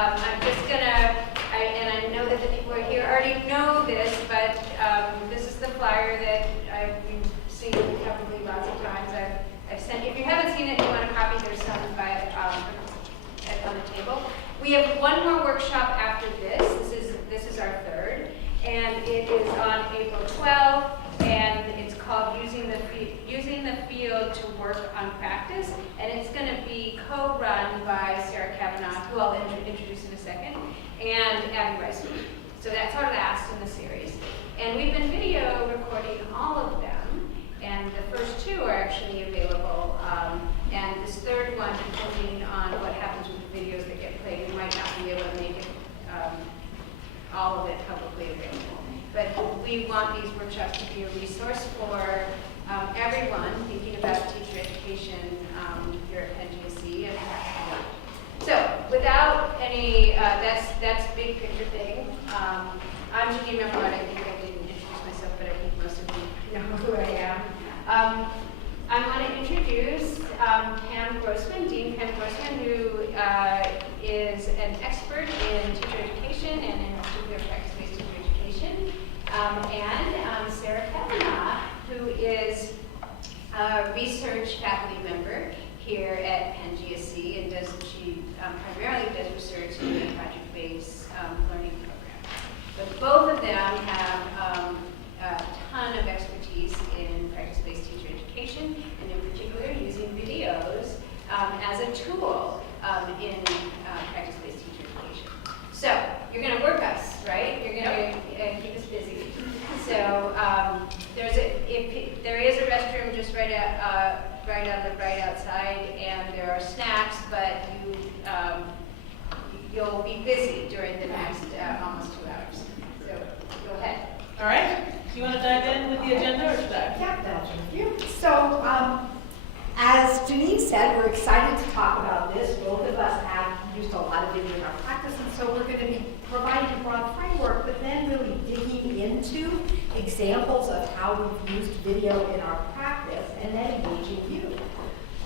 I'm just gonna, and I know that the people who are here already know this, but this is the flyer that I've seen probably lots of times. I've sent. If you haven't seen it, you want a copy, there's some on the table. We have one more workshop after this. This is our third, and it is on April 12th, and it's called Using the Field to Work on Practice, and it's going to be co-run by Sarah Kavanaugh, who I'll introduce in a second, and Abby Rice. So that's our last in the series, and we've been video recording all of them, and the first two are actually available, and this third one, depending on what happens with the videos that get played, we might not be able to make it all of it publicly available. But we want these workshops to be a resource for everyone thinking about teacher education here at Penn GSE. So, without any, that's big picture thing. I'm Janine Member, I think I didn't introduce myself, but I think most of you know who I am. I want to introduce Pam Grossman, Dean Pam Grossman, who is an expert in teacher education and in particular practice-based teacher education, and Sarah Kavanaugh, who is a research faculty member here at Penn GSE, and she primarily does research in the project-based learning program. But both of them have a ton of expertise in practice-based teacher education, and in particular using videos as a tool in practice-based teacher education. So you're going to work us, right? You're going to keep us busy. So there is a restroom just right outside, and there are snacks, but you'll be busy during the next almost 2 hours. So go ahead. All right. Do you want to dive in with the agenda, or should I? Yeah, thank you. So, as Janine said, we're excited to talk about this. Both of us have used a lot of video in our practice, and so we're going to be providing a broad framework, but then really digging into examples of how we've used video in our practice, and then engaging you.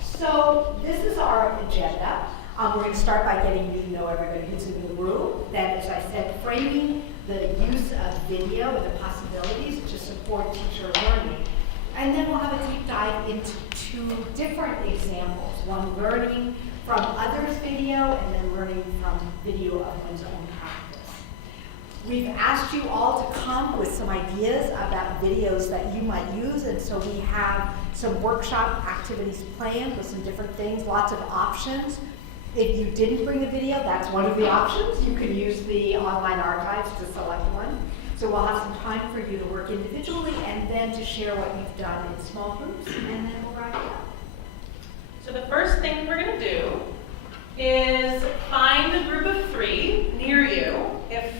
So, this is our agenda. We're going to start by getting you to know everybody who's in the room. Then, as I said, framing the use of video and the possibilities to support teacher learning. And then we'll have a deep dive into 2 different examples. One learning from others' video, and then learning from video of one's own practice. We've asked you all to come with some ideas about videos that you might use, and so we have some workshop activities planned with some different things, lots of options. If you didn't bring a video, that's one of the options. You can use the online archives to select one. So we'll have some time for you to work individually and then to share what you've done in small groups, and then we'll wrap it up. So the first thing we're going to do is find a group of 3 near you. If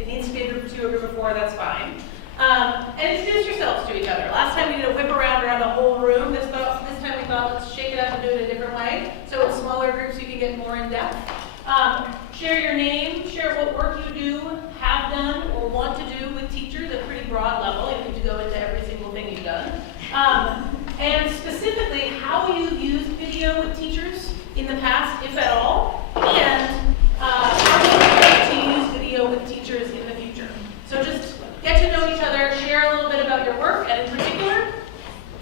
it needs to be a group of 2 or a group of 4, that's fine. And introduce yourselves to each other. Last time we did a whip around the whole room. This time we thought, let's shake it up and do it a different way. So in smaller groups you can get more in depth. Share your name, share what work you do, have done, or want to do with teachers at a pretty broad level. You don't need to go into every single thing you've done. And specifically, how you've used video with teachers in the past, if at all, and how you plan to use video with teachers in the future. So just get to know each other, share a little bit about your work, and in particular,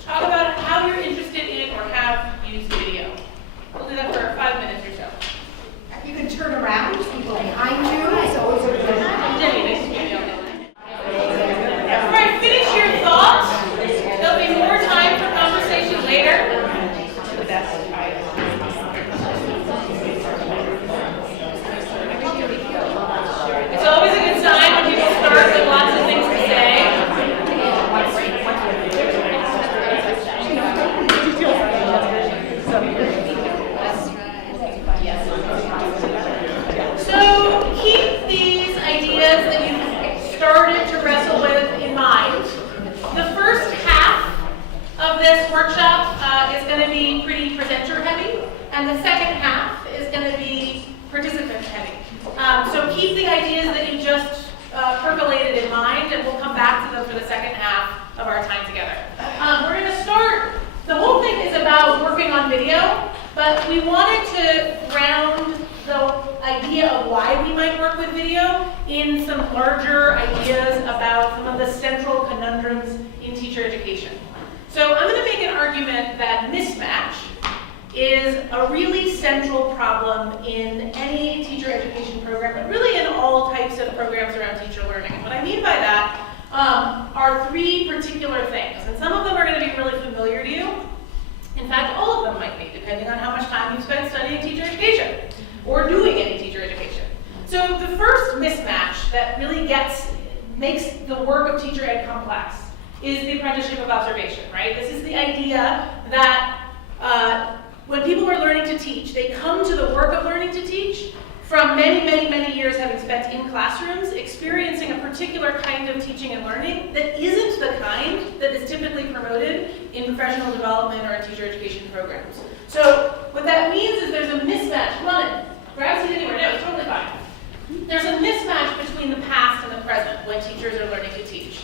talk about how you're interested in or have used video. We'll do that for 5 minutes or so. You can turn around, people behind you. It's always a good time. Jenny, nice to meet you. All right, finish your thoughts. There'll be more time for conversation later. It's always a good sign when people start with lots of things to say. So keep these ideas that you've started to wrestle with in mind. The first half of this workshop is going to be pretty presenter heavy, and the second half is going to be participant heavy. So keep the ideas that you just percolated in mind, and we'll come back to them for the second half of our time together. We're going to start, the whole thing is about working on video, but we wanted to ground the idea of why we might work with video in some larger ideas about some of the central conundrums in teacher education. So I'm going to make an argument that mismatch is a really central problem in any teacher education program, but really in all types of programs around teacher learning. And what I mean by that are three particular things, and some of them are going to be really familiar to you. In fact, all of them might be, depending on how much time you've spent studying teacher education or doing any teacher education. So the first mismatch that really makes the work of teacher ed complex is the apprenticeship of observation, right? This is the idea that when people are learning to teach, they come to the work of learning to teach from many, many, many years having spent in classrooms, experiencing a particular kind of teaching and learning that isn't the kind that is typically promoted in professional development or in teacher education programs. So what that means is there's a mismatch. Come on in. Grab a seat anywhere. No, it's totally fine. There's a mismatch between the past and the present when teachers are learning to teach.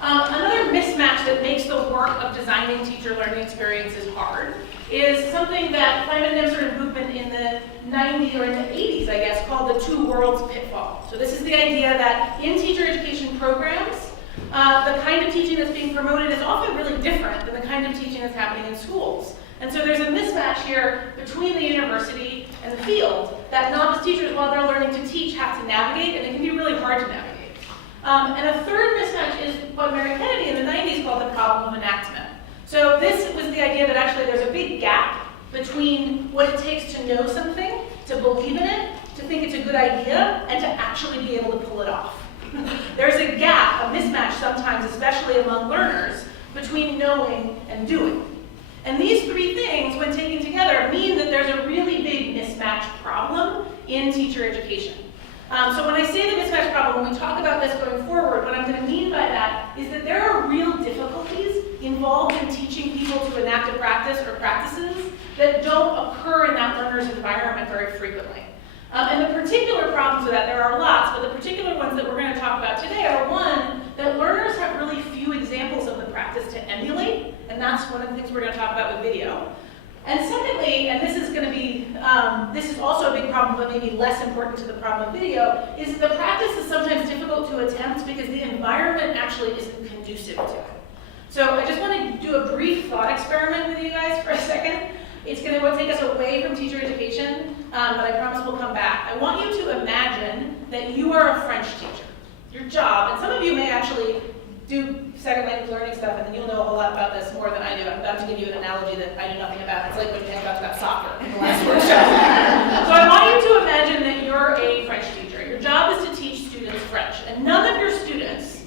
Another mismatch that makes the work of designing teacher learning experiences hard is something that Feynman, Nemser, and Grossman in the 90s or in the 80s, I guess, called the two worlds pitfall. So this is the idea that in teacher education programs, the kind of teaching that's being promoted is often really different than the kind of teaching that's happening in schools. And so there's a mismatch here between the university and the field that novice teachers, while they're learning to teach, have to navigate, and it can be really hard to navigate. And a third mismatch is what Mary Kennedy in the 90s called the problem of enactment. So this was the idea that actually there's a big gap between what it takes to know something, to believe in it, to think it's a good idea, and to actually be able to pull it off. There's a gap, a mismatch sometimes, especially among learners, between knowing and doing. And these three things, when taken together, mean that there's a really big mismatch problem in teacher education. So when I say the mismatch problem, when we talk about this going forward, what I'm going to mean by that is that there are real difficulties involved in teaching people to enact a practice or practices that don't occur in that learner's environment very frequently. And the particular problems with that, there are lots, but the particular ones that we're going to talk about today are one, that learners have really few examples of the practice to emulate, and that's one of the things we're going to talk about with video. And secondly, and this is going to be, this is also a big problem, but maybe less important to the problem of video, is the practice is sometimes difficult to attempt because the environment actually isn't conducive to it. So I just want to do a brief thought experiment with you guys for a second. It's going to take us away from teacher education, but I promise we'll come back. I want you to imagine that you are a French teacher. Your job, and some of you may actually do second language learning stuff, and then you'll know a whole lot about this more than I do. I'm about to give you an analogy that I know nothing about. It's like when you talked about soccer in the last workshop. So I want you to imagine that you're a French teacher. Your job is to teach students French, and none of your students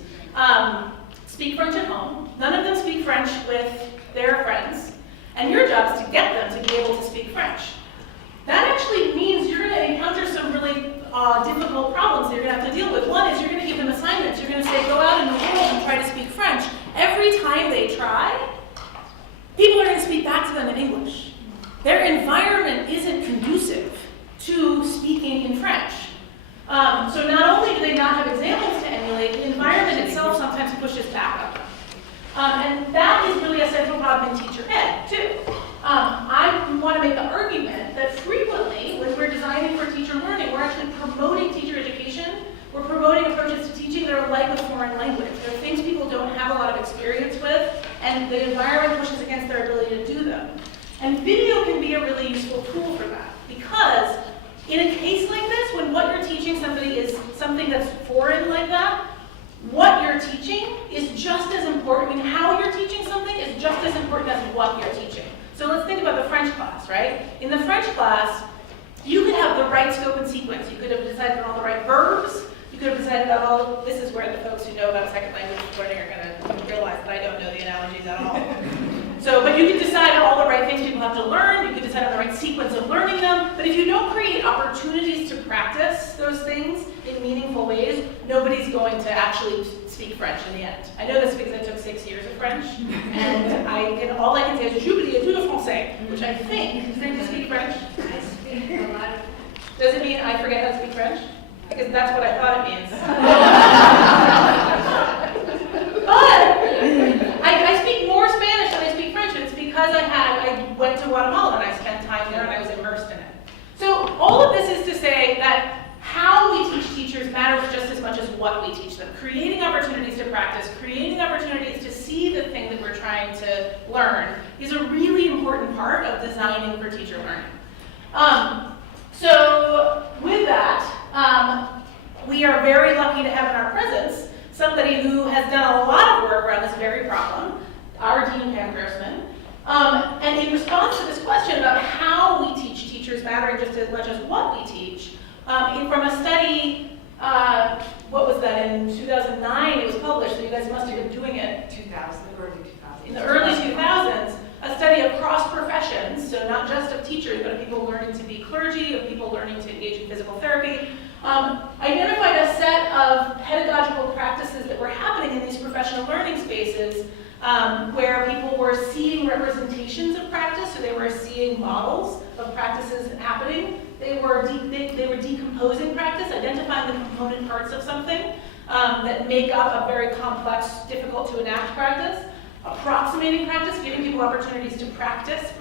speak French at home. None of them speak French with their friends, and your job is to get them to be able to speak French. That actually means you're going to encounter some really difficult problems that you're going to have to deal with. One is you're going to give them assignments. You're going to say, go out in the world and try to speak French. Every time they try, people are going to speak back to them in English. Their environment isn't conducive to speaking in French. So not only do they not have examples to emulate, the environment itself sometimes pushes back on them. And that is really a central problem in teacher ed, too. I want to make the argument that frequently, when we're designing for teacher learning, we're actually promoting teacher education. We're promoting approaches to teaching that are like a foreign language. They're things people don't have a lot of experience with, and the environment pushes against their ability to do them. And video can be a really useful tool for that, because in a case like this, when what you're teaching somebody is something that's foreign like that, what you're teaching is just as important. I mean, how you're teaching something is just as important as what you're teaching. So let's think about the French class, right? In the French class, you could have the right scope and sequence. You could have decided on all the right verbs. You could have decided on all, this is where the folks who know about second language learning are going to realize that I don't know the analogies at all. So, but you could decide on all the right things people have to learn. You could decide on the right sequence of learning them. But if you don't create opportunities to practice those things in meaningful ways, nobody's going to actually speak French in the end. I know this because I took 6 years of French, and all I can say is j'oublie tout le français, which I think, does anyone speak French? I speak a lot of. Does it mean I forget how to speak French? Because that's what I thought it means. But I speak more Spanish than I speak French, and it's because I went to Guatemala and I spent time there and I was immersed in it. So all of this is to say matters just as much as what we teach them. Creating opportunities to practice, creating opportunities to see the thing that we're trying to learn is a really important part of designing for teacher learning. So with that, we are very lucky to have in our presence somebody who has done a lot of work around this very problem, our Dean Penn Grossman. And in response to this question about how we teach teachers mattering just as much as what we teach, from a study, what was that, in 2009 it was published, so you guys must have been doing it. 2000, early 2000s. In the early 2000s, a study across professions, so not just of teachers, but of people learning to be clergy, of people learning to engage in physical therapy, identified a set of pedagogical practices that were happening in these professional learning spaces where people were seeing representations of practice, so they were seeing models of practices happening. They were decomposing practice, identifying the component parts of something that make up a very complex, difficult to enact practice, approximating practice, giving people opportunities to practice,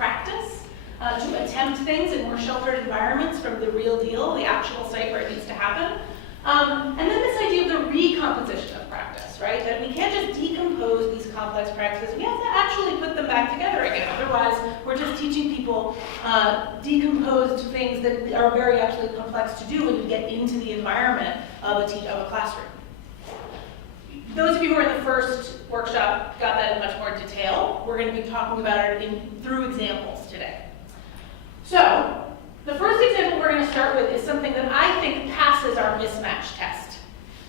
to attempt things in more sheltered environments from the real deal, the actual site where it needs to happen. And then this idea of the recomposition of practice, right? That we can't just decompose these complex practices, we have to actually put them back together again. Otherwise, we're just teaching people decomposed things that are very actually complex to do when you get into the environment of a classroom. Those of you who were in the first workshop got that in much more detail. We're going to be talking about it through examples today. So, the first example we're going to start with is something that I think passes our mismatch test.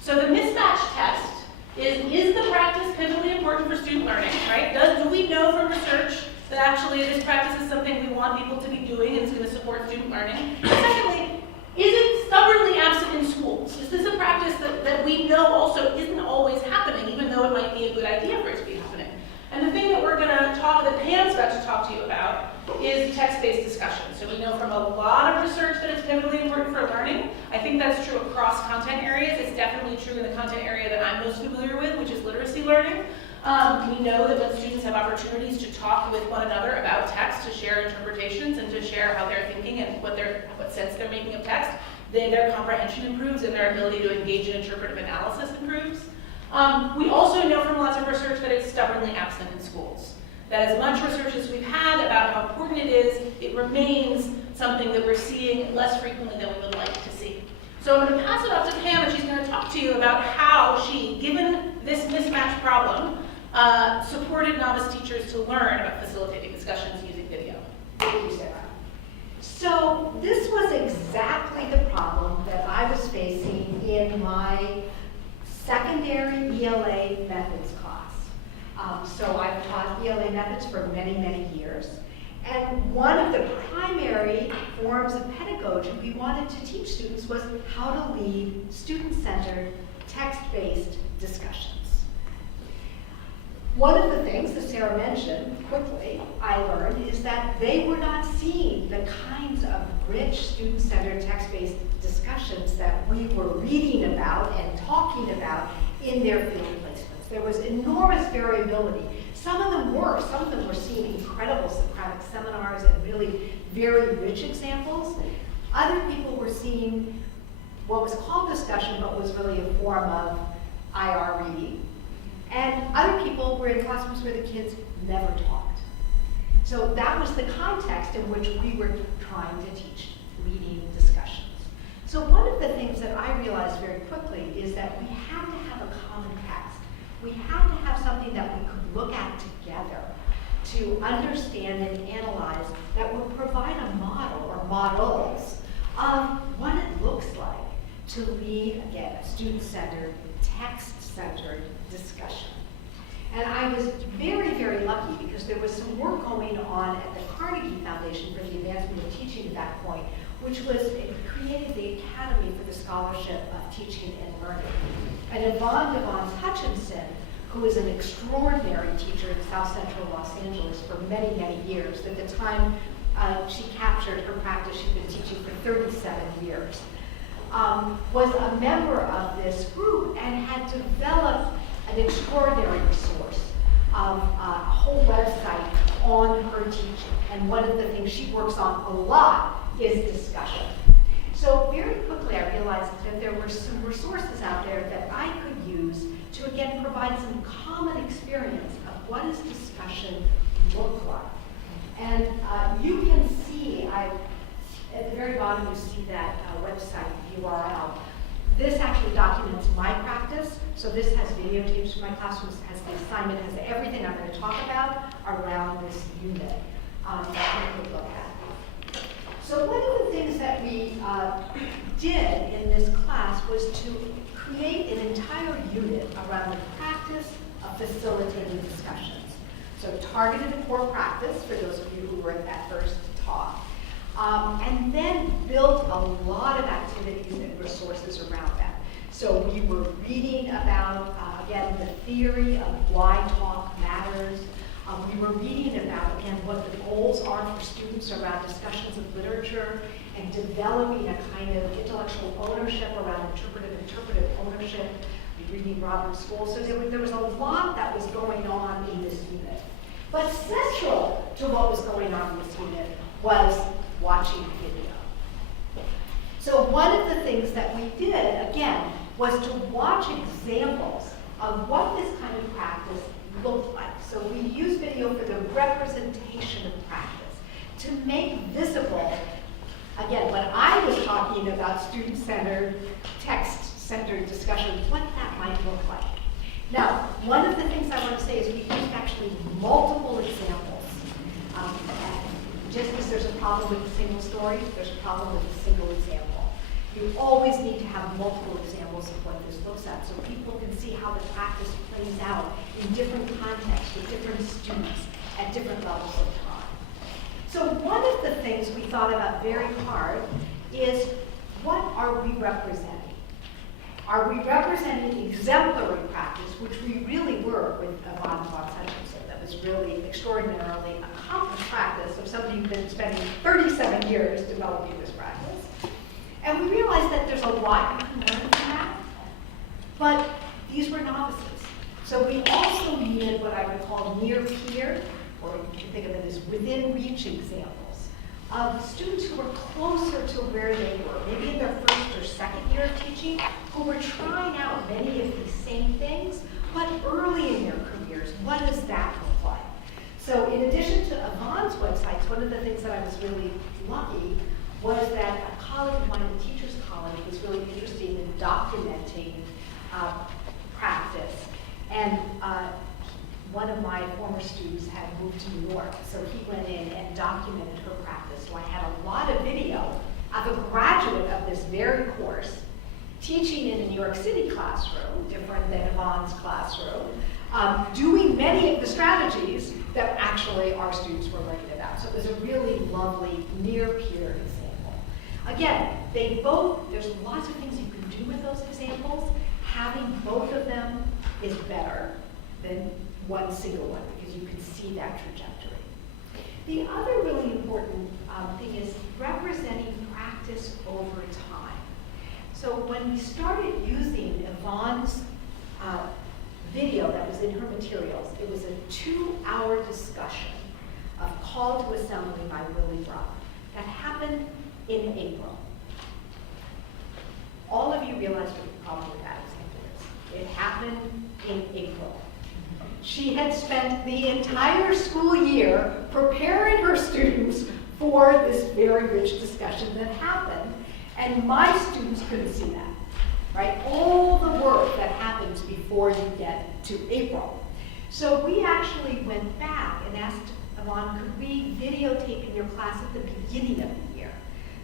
So the mismatch test is the practice pivotally important for student learning, right? Do we know from research that actually this practice is something we want people to be doing and it's going to support student learning? And secondly, is it stubbornly absent in schools? Is this a practice that we know also isn't always happening, even though it might be a good idea for it to be happening? And the thing that we're going to that Pam's about to talk to you about is text-based discussion. So we know from a lot of research that it's pivotally important for learning. I think that's true across content areas. It's definitely true in the content area that I'm most familiar with, which is literacy learning. We know that when students have opportunities to talk with one another about text, to share interpretations and to share how they're thinking and what sense they're making of text, their comprehension improves and their ability to engage in interpretive analysis improves. We also know from lots of research that it's stubbornly absent in schools. That as much research as we've had about how important it is, it remains something that we're seeing less frequently than we would like to see. So I'm going to pass it off to Pam, and she's going to talk to you about how she, given this mismatch problem, supported novice teachers to learn about facilitating discussions using video. Thank you, Sarah. So this was exactly the problem that I was facing in my secondary ELA methods class. So I've taught ELA methods for many, many years. And one of the primary forms of pedagogy we wanted to teach students was how to lead student-centered, text-based discussions. One of the things that Sarah mentioned quickly, I learned, is that they were not seeing the kinds of rich student-centered text-based discussions that we were reading about and talking about in their field placements. There was enormous variability. Some of them were seeing incredible Socratic seminars and really very rich examples. Other people were seeing what was called discussion, but was really a form of IR reading. And other people were in classrooms where the kids never talked. So that was the context in which we were trying to teach leading discussions. So one of the things that I realized very quickly is that we had to have a common text. We had to have something that we could look at together to understand and analyze that would provide a model or models of what it looks like to lead, again, a student-centered, text-centered discussion. And I was very, very lucky because there was some work going on at the Carnegie Foundation for the Advancement of Teaching at that point, which was, it created the Academy for the Scholarship of Teaching and Learning. And Yvonne Devons Hutchinson, who is an extraordinary teacher in South Central Los Angeles for many, many years. At the time she captured her practice, she'd been teaching for 37 years, was a member of this group and had developed an extraordinary resource of a whole website on her teaching. And one of the things she works on a lot is discussion. So very quickly I realized that there were some resources out there that I could use to again provide some common experience of what does discussion look like. And you can see, at the very bottom you see that website URL. This actually documents my practice. So this has videotapes from my classrooms, has the assignment, has everything I'm going to talk about around this unit that we could look at. So one of the things that we did in this class was to create an entire unit around the practice of facilitating discussions. So targeted core practice, for those of you who were at that first talk. And then built a lot of activities and resources around that. So we were reading about, again, the theory of why talk matters. We were reading about, again, what the goals are for students around discussions of literature and developing a kind of intellectual ownership around interpretive ownership. We were reading Robert's School. So there was a lot that was going on in this unit. But central to what was going on in this unit was watching video. So one of the things that we did, again, was to watch examples of what this kind of practice looked like. So we used video for the representation of practice, to make visible, again, when I was talking about student-centered, text-centered discussion, what that might look like. Now, one of the things I want to say is we used actually multiple examples. Just as there's a problem with a single story, there's a problem with a single example. You always need to have multiple examples of what this looks at so people can see how the practice plays out in different contexts with different students at different levels of time. So one of the things we thought about very hard is, what are we representing? Are we representing exemplary practice, which we really were with Yvonne von Hutchinson? That was really extraordinarily accomplished practice of somebody who's been spending 37 years developing this practice. And we realized that there's a lot you can learn from that, but these were novices. So we also needed what I would call near peer, or you can think of it as within reach examples, of students who were closer to where they were, maybe in their first or second year of teaching, who were trying out many of these same things, but early in their careers, what does that look like? So in addition to Yvonne's websites, one of the things that I was really lucky was that a colleague of mine, the Teachers College, was really interested in documenting practice. And one of my former students had moved to New York, so he went in and documented her practice. So I had a lot of video of a graduate of this very course teaching in a New York City classroom, different than Yvonne's classroom, doing many of the strategies that actually our students were learning about. So it was a really lovely near-peer example. Again, there's lots of things you can do with those examples. Having both of them is better than one single one, because you can see that trajectory. The other really important thing is representing practice over time. So when we started using Yvonne's video that was in her materials, it was a 2-hour discussion of Call to Assembly by Willie Brock that happened in April. All of you realize what the problem with that example is. It happened in April. She had spent the entire school year preparing her students for this very rich discussion that happened, and my students couldn't see that, right? All the work that happens before you get to April. So we actually went back and asked Yvonne, could we videotape in your class at the beginning of the year?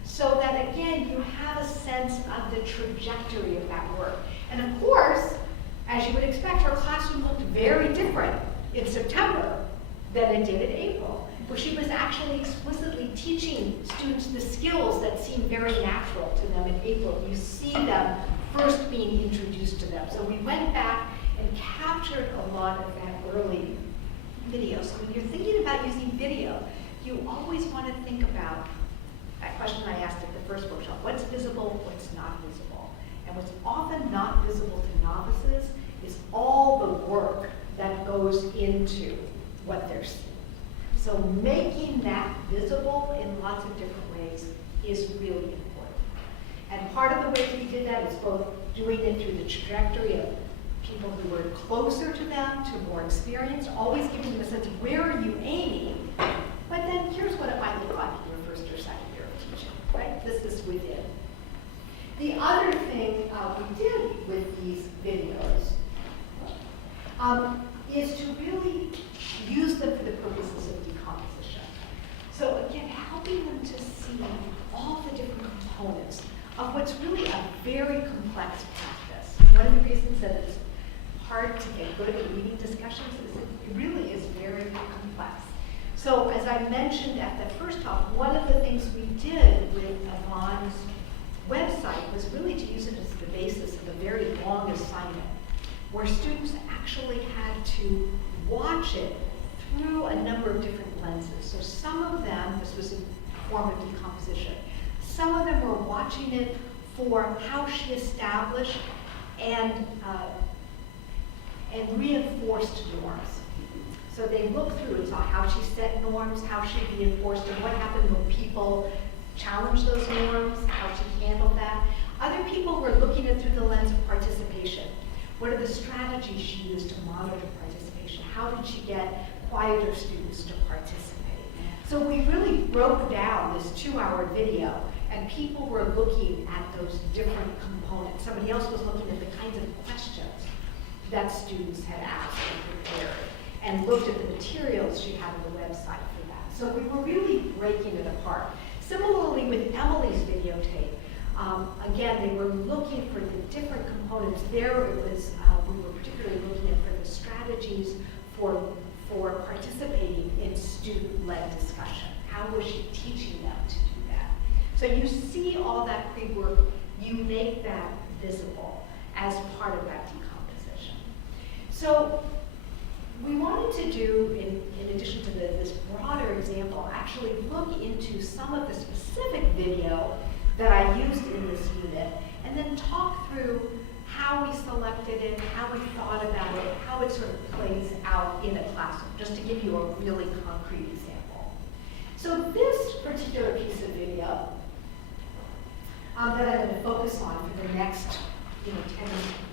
So that, again, you have a sense of the trajectory of that work. And of course, as you would expect, her classroom looked very different in September than it did in April, where she was actually explicitly teaching students the skills that seem very natural to them in April. You see them first being introduced to them. So we went back and captured a lot of that early video. So when you're thinking about using video, you always want to think about that question I asked at the first workshop: what's visible, what's not visible? And what's often not visible to novices is all the work that goes into what they're seeing. So making that visible in lots of different ways is really important. And part of the ways we did that is both doing it through the trajectory of people who were closer to them, to more experienced, always giving them a sense of where are you aiming, but then here's what it might look like in your first or second year of teaching, right? This is within. The other thing we did with these videos is to really use them for the purposes of decomposition. So again, helping them to see all the different components of what's really a very complex practice. One of the reasons that it's hard to get good at leading discussions is it really is very complex. So as I mentioned at the first talk, one of the things we did with Yvonne's website was really to use it as the basis of a very long assignment, where students actually had to watch it through a number of different lenses. So some of them, this was a form of decomposition, some of them were watching it for how she established and reinforced norms. So they looked through and saw how she set norms, how she reinforced, and what happened when people challenged those norms, how she handled that. Other people were looking at it through the lens of participation. What are the strategies she used to monitor participation? How did she get quieter students to participate? So we really broke down this 2-hour video, and people were looking at those different components. Somebody else was looking at the kinds of questions that students had asked and prepared, and looked at the materials she had on the website for that. So we were really breaking it apart. Similarly with Emily's videotape, again, they were looking for the different components. There it was, we were particularly looking at for the strategies for participating in student-led discussion. How was she teaching them to do that? So you see all that pre-work, you make that visible as part of that decomposition. So we wanted to do, in addition to this broader example, actually look into some of the specific video that I used in this unit, and then talk through how we selected it, how we thought about it, how it sort of plays out in a classroom, just to give you a really concrete example. So this particular piece of video that I'm going to focus on for the next 10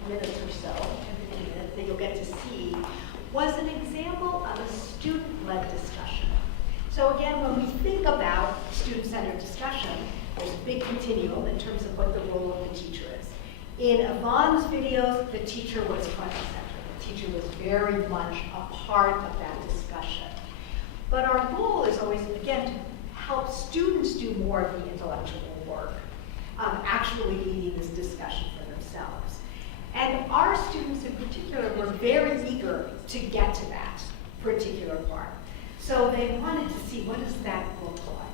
minutes or so, 10, 15 minutes, that you'll get to see, was an example of a student-led discussion. So again, when we think about student-centered discussion, there's a big continuum in terms of what the role of the teacher is. In Yvonne's videos, the teacher was front and center. The teacher was very much a part of that discussion. But our goal is always, again, to help students do more of the intellectual work, actually leading this discussion for themselves. And our students in particular were very eager to get to that particular part. So they wanted to see, what does that look like?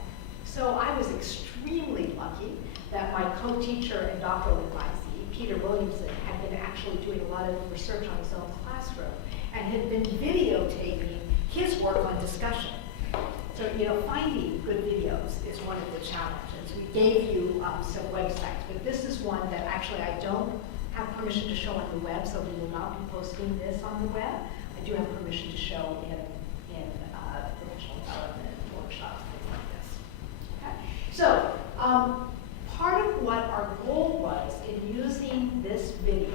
So I was extremely lucky that my co-teacher and doctoral advisee, Peter Williamson, had been actually doing a lot of research on his own classroom and had been videotaping his work on discussion. So, finding good videos is one of the challenges. We gave you some websites, but this is one that actually I don't have permission to show on the web, so we will not be posting this on the web. I do have permission to show in professional development workshops, things like this. Okay. So part of what our goal was in using this video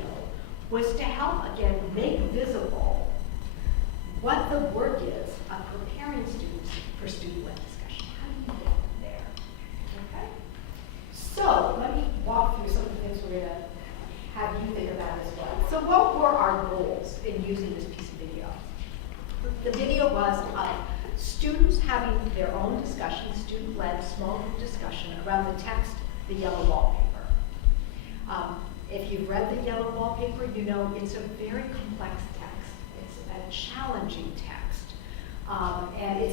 was to help, again, make visible what the work is of preparing students for student-led discussion. How do you get there? Okay. So let me walk through some of the things we're going to have you think about as well. So what were our goals in using this piece of video? The video was students having their own discussion, student-led small group discussion around the text, the yellow wallpaper. If you've read the yellow wallpaper, you know it's a very complex text. It's a challenging text. And it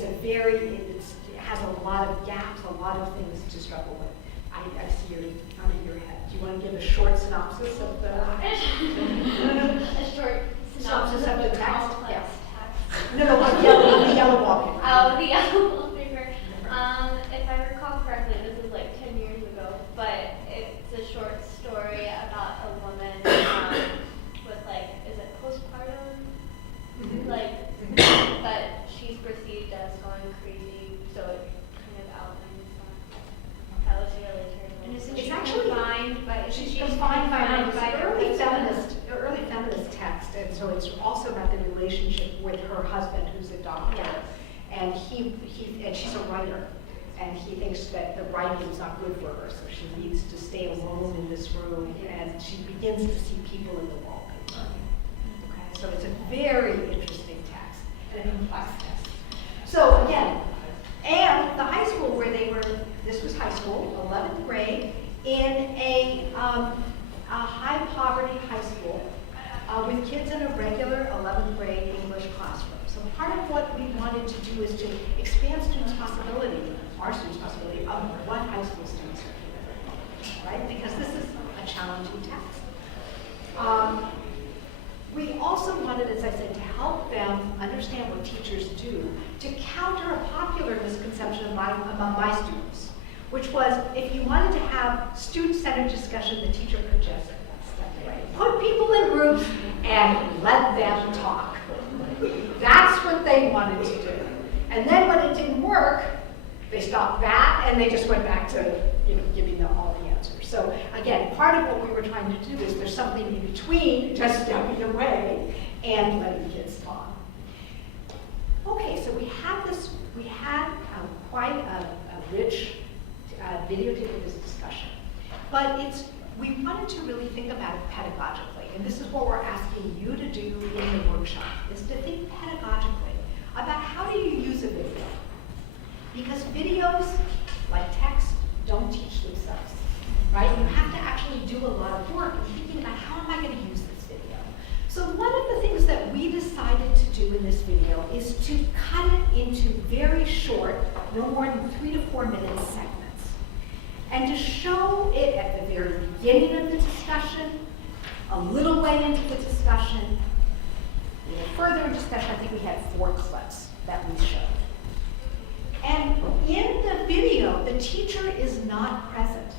has a lot of gaps, a lot of things to struggle with. I see you're nodding your head. Do you want to give a short synopsis of the? A short synopsis of the text? Yes. No, the yellow wallpaper. Oh, the yellow wallpaper. If I recall correctly, this is like 10 years ago, but it's a short story about a woman with is it postpartum? Mm-hmm. But she's perceived as going crazy, so it kind of outlines that. That was really terrible. And isn't It's she actually confined he thinks that the writing is not good for her, so she needs to stay alone in this room, and she begins to see people in the wallpaper. Okay, so it's a very interesting text and a complex text. So again, and the high school where they were, this was high school, 11th grade, in a high poverty high school with kids in a regular 11th grade English classroom. So part of what we wanted to do is to expand students' possibility, our students' possibility, of what high school students are doing, right? Because this is a challenging text. We also wanted, as I said, to help them understand what teachers do, to counter a popular misconception among my students, which was if you wanted to have student-centered discussion, the teacher could just step away. Put people in groups and let them talk. That's what they wanted to do. And then when it didn't work, they stopped that and they just went back to giving them all the answers. So again, part of what we were trying to do is there's something in between just stepping away and letting kids talk. Okay, so we had quite a rich videotape of this discussion, but we wanted to really think about it pedagogically, and this is what we're asking you to do in the workshop, is to think pedagogically about how do you use a video. Because videos, like text, don't teach themselves, right? You have to actually do a lot of work in thinking about how am I going to use this video. So one of the things that we decided to do in this video is to cut it into very short, no more than 3 to 4 minute segments. And to show it at the very beginning of the discussion, a little way into the discussion, a little further in discussion. I think we had 4 clips that we showed. And in the video, the teacher is not present.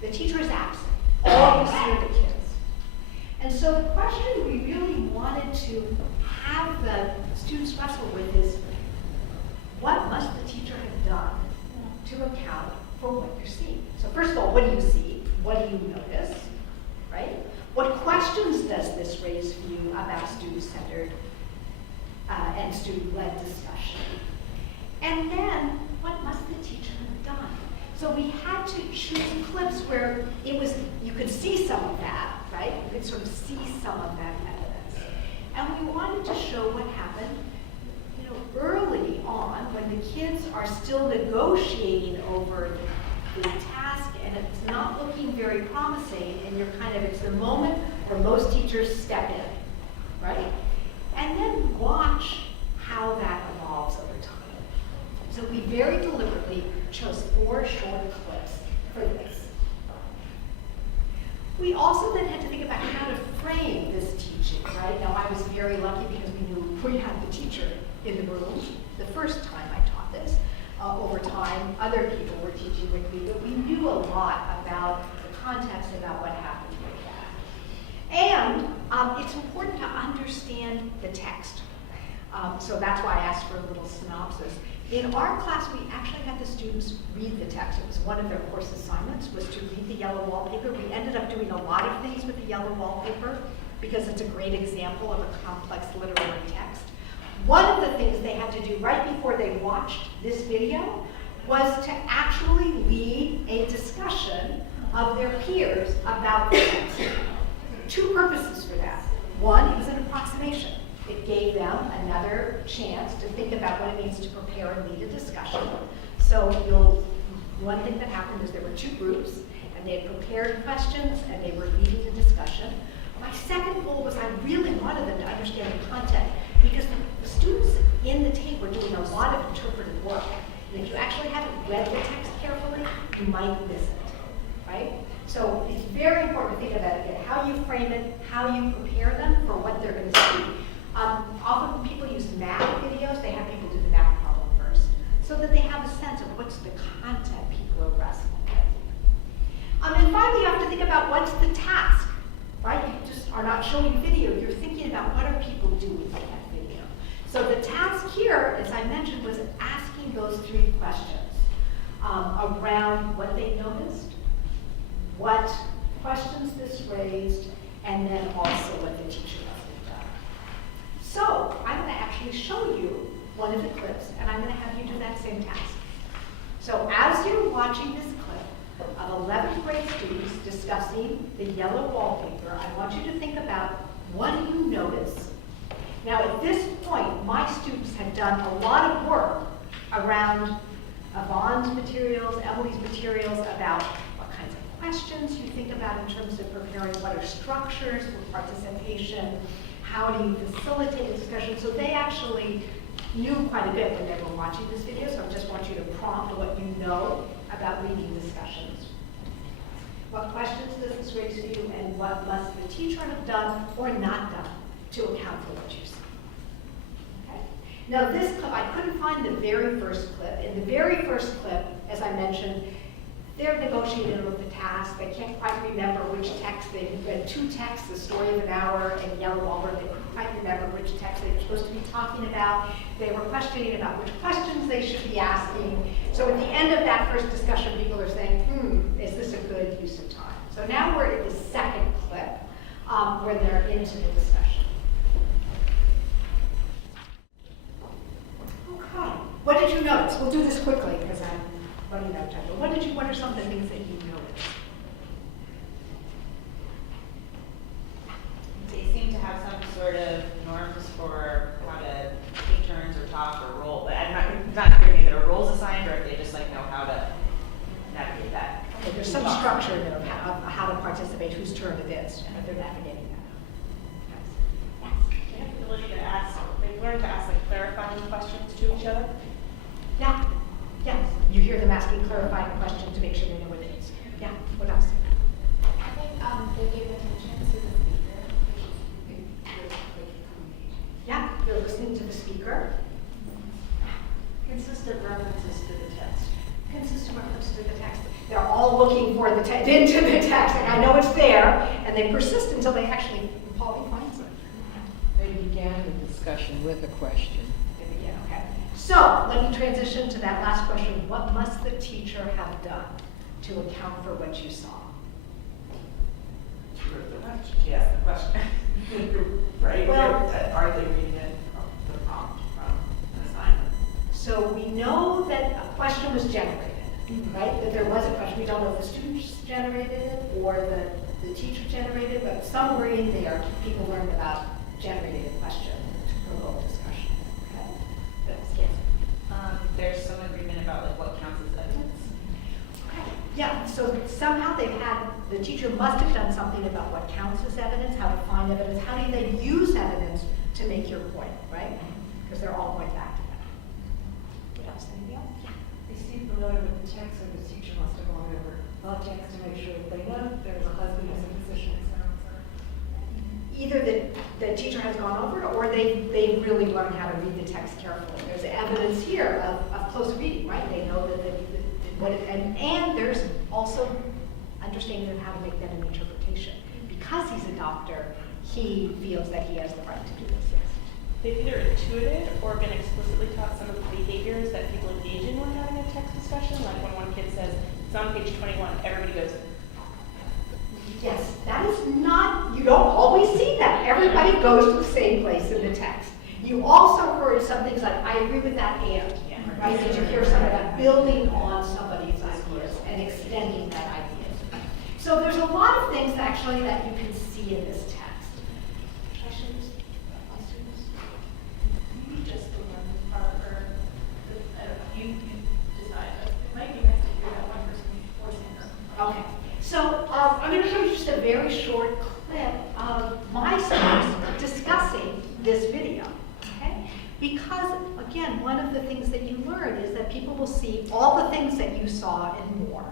The teacher is absent. All you see are the kids. And so the question we really wanted to have the students wrestle with is, what must the teacher have done to account for what you're seeing? So first of all, what do you see? What do you notice? Right? What questions does this raise for you about student-centered and student-led discussion? And then, what must the teacher have done? So we had to choose clips where you could see some of that, right? You could sort of see some of that evidence. And we wanted to show what happened, early on when the kids are still negotiating over the task and it's not looking very promising, and it's the moment where most teachers step in, right? And then watch how that evolves over time. So we very deliberately chose 4 short clips for this. We also then had to think about how to frame this teaching, right? Now I was very lucky because we knew we had the teacher in the room the first time I taught this. Over time, other people were teaching with me, but we knew a lot about the context, about what happened with that. And it's important to understand the text. So that's why I asked for a little synopsis. In our class, we actually had the students read the text. It was one of their course assignments, was to read the yellow wallpaper. We ended up doing a lot of things with the yellow wallpaper because it's a great example of a complex literary text. One of the things they had to do right before they watched this video was to actually lead a discussion of their peers about the text. 2 purposes for that. One, it was an approximation. It gave them another chance to think about what it means to prepare and lead a discussion. So one thing that happened is there were 2 groups, and they had prepared questions, and they were leading the discussion. My second goal was I really wanted them to understand the content, because the students in the tape were doing a lot of interpretive work. And if you actually haven't read the text carefully, you might miss it, right? So it's very important to think about it, how you frame it, how you prepare them for what they're going to see. Often when people use math videos, they have people do the math problem first, so that they have a sense of what's the content people are wrestling with. And finally, you have to think about what's the task, right? You just are not showing video, you're thinking about what are people doing in that video. So the task here, as I mentioned, was asking those 3 questions around what they noticed, what questions this raised, and then also what the teacher must have done. So I'm going to actually show you one of the clips, and I'm going to have you do that same task. So as you're watching this clip of 11th grade students discussing the yellow wallpaper, I want you to think about, what do you notice? Now at this point, my students have done a lot of work around Yvonne's materials, Emily's materials, about what kinds of questions you think about in terms of preparing, what are structures for participation, how do you facilitate a discussion. So they actually knew quite a bit when they were watching this video, so I just want you to prompt what you know about leading discussions. What questions does this raise for you, and what must the teacher have done or not done to account for what you see? Okay. Now this clip, I couldn't find the very first clip. In the very first clip, as I mentioned, they're negotiating with the task. They can't quite remember which text. They read two texts, The Story of an Hour and Yellow Wallpaper. They couldn't quite remember which text they were supposed to be talking about. They were questioning about which questions they should be asking. So at the end of that first discussion, people are saying, is this a good use of time? So now we're in the second clip where they're into the discussion. Okay, what did you notice? We'll do this quickly because I'm running out of time. But what are some of the things that you noticed? They seem to have some sort of norms for how to take turns or talk or roll, but I'm not clear either a roles assigned or if they just like know how to navigate that. Okay, there's some structure there of how to participate, whose turn it is, and if they're navigating that. Yes. They have the ability to ask, they learn to ask like clarifying questions to each other. Yeah. Yes. You hear them asking clarifying questions to make sure they know what it is. Yeah. What else? I think they gave attention to the speaker. Yeah. They're listening to the speaker. Consistent references to the text. Consistent reference to the text. They're all looking for the text into the text, and I know it's there, and they persist until they actually Polly finds it. They began the discussion with a question. They begin. Okay. So let me transition to that last question. What must the teacher have done to account for what you saw? Yes, the question. Right? Well, Are they reading it from the prompt from an assignment? So we know that a question was generated, right? That there was a question. We don't know if the students generated it or the teacher generated it, but somewhere in there, people learned about generating a question to provoke discussion. Okay? Yes. There's some agreement about like what counts as evidence. Okay. Yeah. So somehow they've had, the teacher must have done something about what counts as evidence, how to find evidence, how do they use evidence to make your point, right? Because they're all going back to that. What else? Anything else? Yeah. They see familiar with the text, or the teacher must have gone over the text to make sure that they know there's a husband as a physician, etc. Either the teacher has gone over it or they really learned how to read the text carefully. There's evidence here of close reading, right? They know that and there's also understanding of how to make that an interpretation. Because he's a doctor, he feels that he has the right to do this, yes. They've either intuited or been explicitly taught some of the behaviors that people engage in when having a text discussion. Like when one kid says, it's on page 21, everybody goes, Yes, that is not, you don't always see that. Everybody goes to the same place in the text. You also heard some things like, I agree with that and, right? Did you hear some of that? Building on somebody's ideas and extending that idea. So there's a lot of things actually that you can see in this text. Questions? Students? Maybe just the one part where, I don't know, you decide, but it might be nice to hear that one person forcing her. Okay. So I'm going to show you just a very short clip of my students discussing this video. Okay? Because, again, one of the things that you learn is that people will see all the things that you saw and more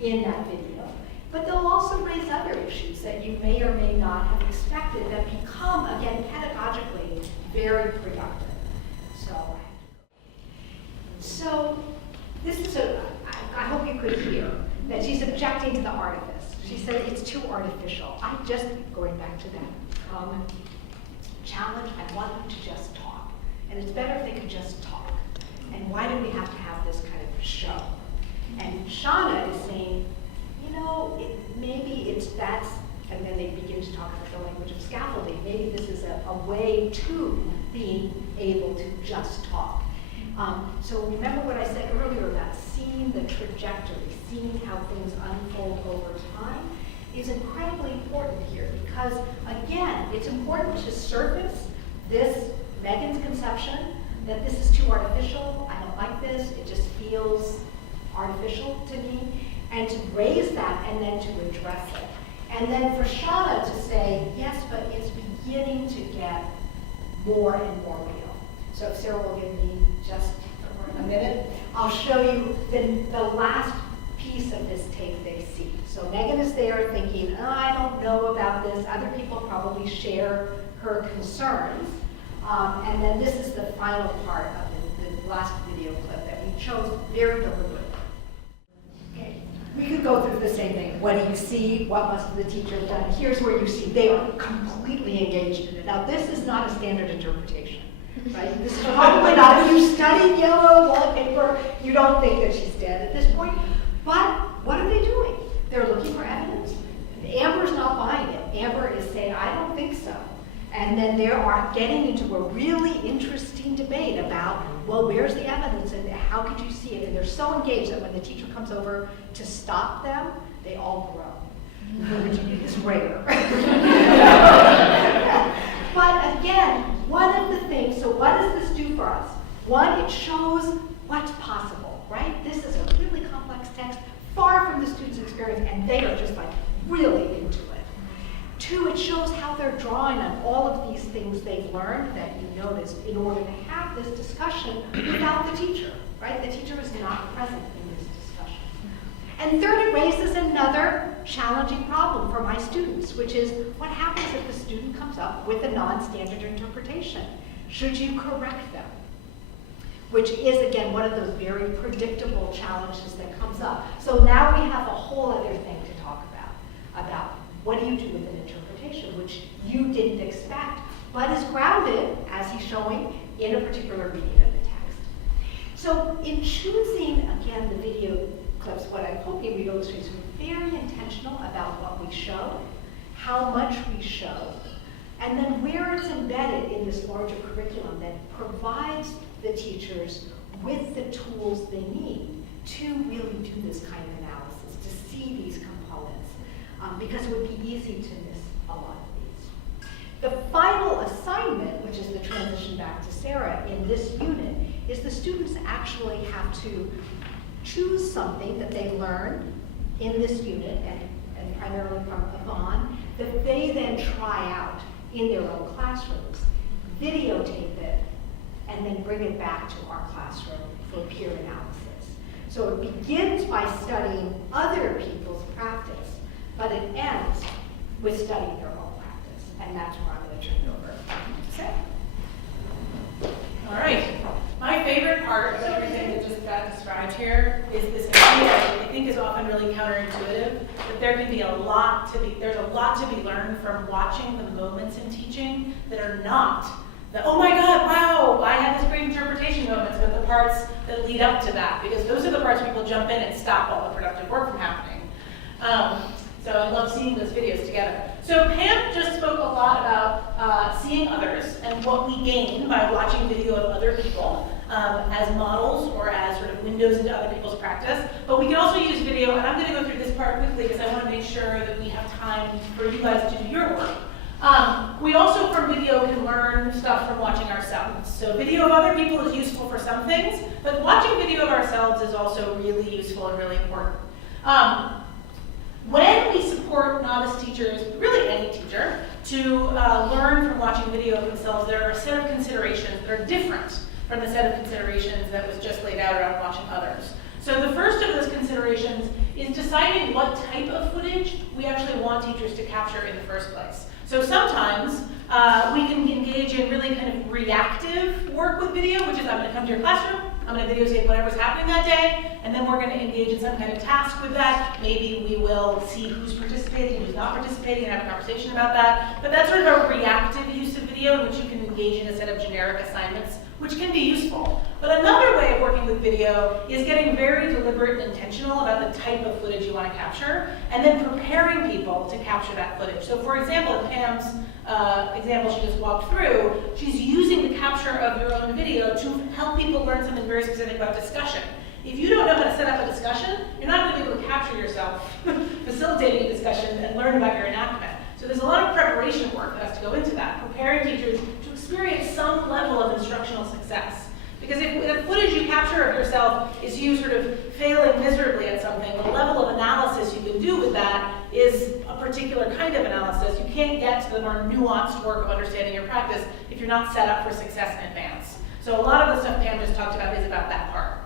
in that video. But they'll also raise other issues that you may or may not have expected that become, again, pedagogically very productive. So this is I hope you could hear that she's objecting to the artifice. She said it's too artificial. I'm just going back to that challenge. I want them to just talk. And it's better if they could just talk. And why do we have to have this kind of show? And Shauna is saying, you know, maybe it's that's, and then they begin to talk about the language of scaffolding. Maybe this is a way to being able to just talk. So remember what I said earlier about seeing the trajectory, seeing how things unfold over time is incredibly important here because, again, it's important to surface this Megan's conception that this is too artificial, I don't like this, it just feels artificial to me, and to raise that and then to address it. And then for Shauna to say, yes, but it's beginning to get more and more real. So if Sarah will give me just a minute, I'll show you the last piece of this tape they see. So Megan is there thinking, oh, I don't know about this. Other people probably share her concerns. And then this is the final part of the last video clip that we chose very deliberately. Okay. We could go through the same thing. What do you see? What must the teacher have done? Here's where you see they are completely engaged in it. Now, this is not a standard interpretation, right? This is probably not, if you studied yellow wallpaper, you don't think that she's dead at this point. But what are they doing? They're looking for evidence. Amber's not buying it. Amber is saying, I don't think so. And then they are getting into a really interesting debate about, well, where's the evidence and how could you see it? And they're so engaged that when the teacher comes over to stop them, they all groan, which is rare. But again, one of the things, so what does this do for us? One, it shows what's possible, right? This is a really complex text, far from the student's experience, and they are just like really into it. Two, it shows how they're drawing on all of these things they've learned that you noticed in order to have this discussion without the teacher, right? The teacher is not present in this discussion. And third, it raises another challenging problem for my students, which is what happens if the student comes up with a non-standard interpretation? Should you correct them? Which is, again, one of those very predictable challenges that comes up. So now we have a whole other thing to talk about what do you do with an interpretation, which you didn't expect, but is grounded, as he's showing, in a particular reading of the text. So in choosing, again, the video clips, what I'm hoping we illustrate is we're very intentional about what we show, how much we show, and then where it's embedded in this larger curriculum that provides the teachers with the tools they need to really do this kind of analysis, to see these components, because it would be easy to miss a lot of these. The final assignment, which is the transition back to Sarah in this unit, is the students actually have to choose something that they learned in this unit, and primarily from Yvonne, that they then try out in their own classrooms, videotape it, and then bring it back to our classroom for peer analysis. So it begins by studying other people's practice, but it ends with studying their own practice. And that's where I'm going to turn it over to Sarah. All right. My favorite part of everything that just got described here is this idea that I think is often really counterintuitive, that there can be there's a lot to be learned from watching the moments in teaching that are not the, oh my God, wow, I had this great interpretation moments, but the parts that lead up to that, because those are the parts people jump in and stop all the productive work from happening. So I love seeing those videos together. So Pam just spoke a lot about seeing others and what we gain by watching video of other people as models or as sort of windows into other people's practice. But we can also use video, and I'm going to go through this part quickly because I want to make sure that we have time for you guys to do your work. We also, from video, can learn stuff from watching ourselves. So video of other people is useful for some things, but watching video of ourselves is also really useful and really important. When we support novice teachers, really any teacher, to learn from watching video of themselves, there are a set of considerations that are different from the set of considerations that was just laid out around watching others. So the first of those considerations is deciding what type of footage we actually want teachers to capture in the first place. So sometimes we can engage in really kind of reactive work with video, which is I'm going to come to your classroom, I'm going to videotape whatever's happening that day, and then we're going to engage in some kind of task with that. Maybe we will see who's participating, who's not participating, and have a conversation about that. But that's sort of a reactive use of video in which you can engage in a set of generic assignments, which can be useful. But another way of working with video is getting very deliberate and intentional about the type of footage you want to capture, and then preparing people to capture that footage. So for example, in Pam's example she just walked through, she's using the capture of your own video to help people learn something very specific about discussion. If you don't know how to set up a discussion, you're not going to be able to capture yourself facilitating a discussion and learn about your enactment. So there's a lot of preparation work that has to go into that, preparing teachers to experience some level of instructional success. Because if the footage you capture of yourself is you sort of failing miserably at something, the level of analysis you can do with that is a particular kind of analysis. You can't get to the more nuanced work of understanding your practice if you're not set up for success in advance. So a lot of the stuff Pam just talked about is about that part.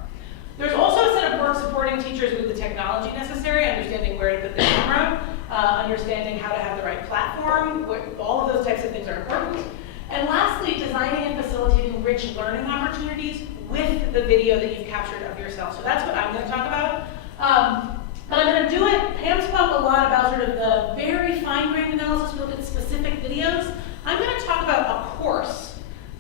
There's also a set of work supporting teachers with the technology necessary, understanding where to put the camera, understanding how to have the right platform, all of those types of things are important. And lastly, designing and facilitating rich learning opportunities with the video that you've captured of yourself. So that's what I'm going to talk about. But I'm going to do it, Pam spoke a lot about sort of the very fine-grained analysis, we looked at specific videos. I'm going to talk about a course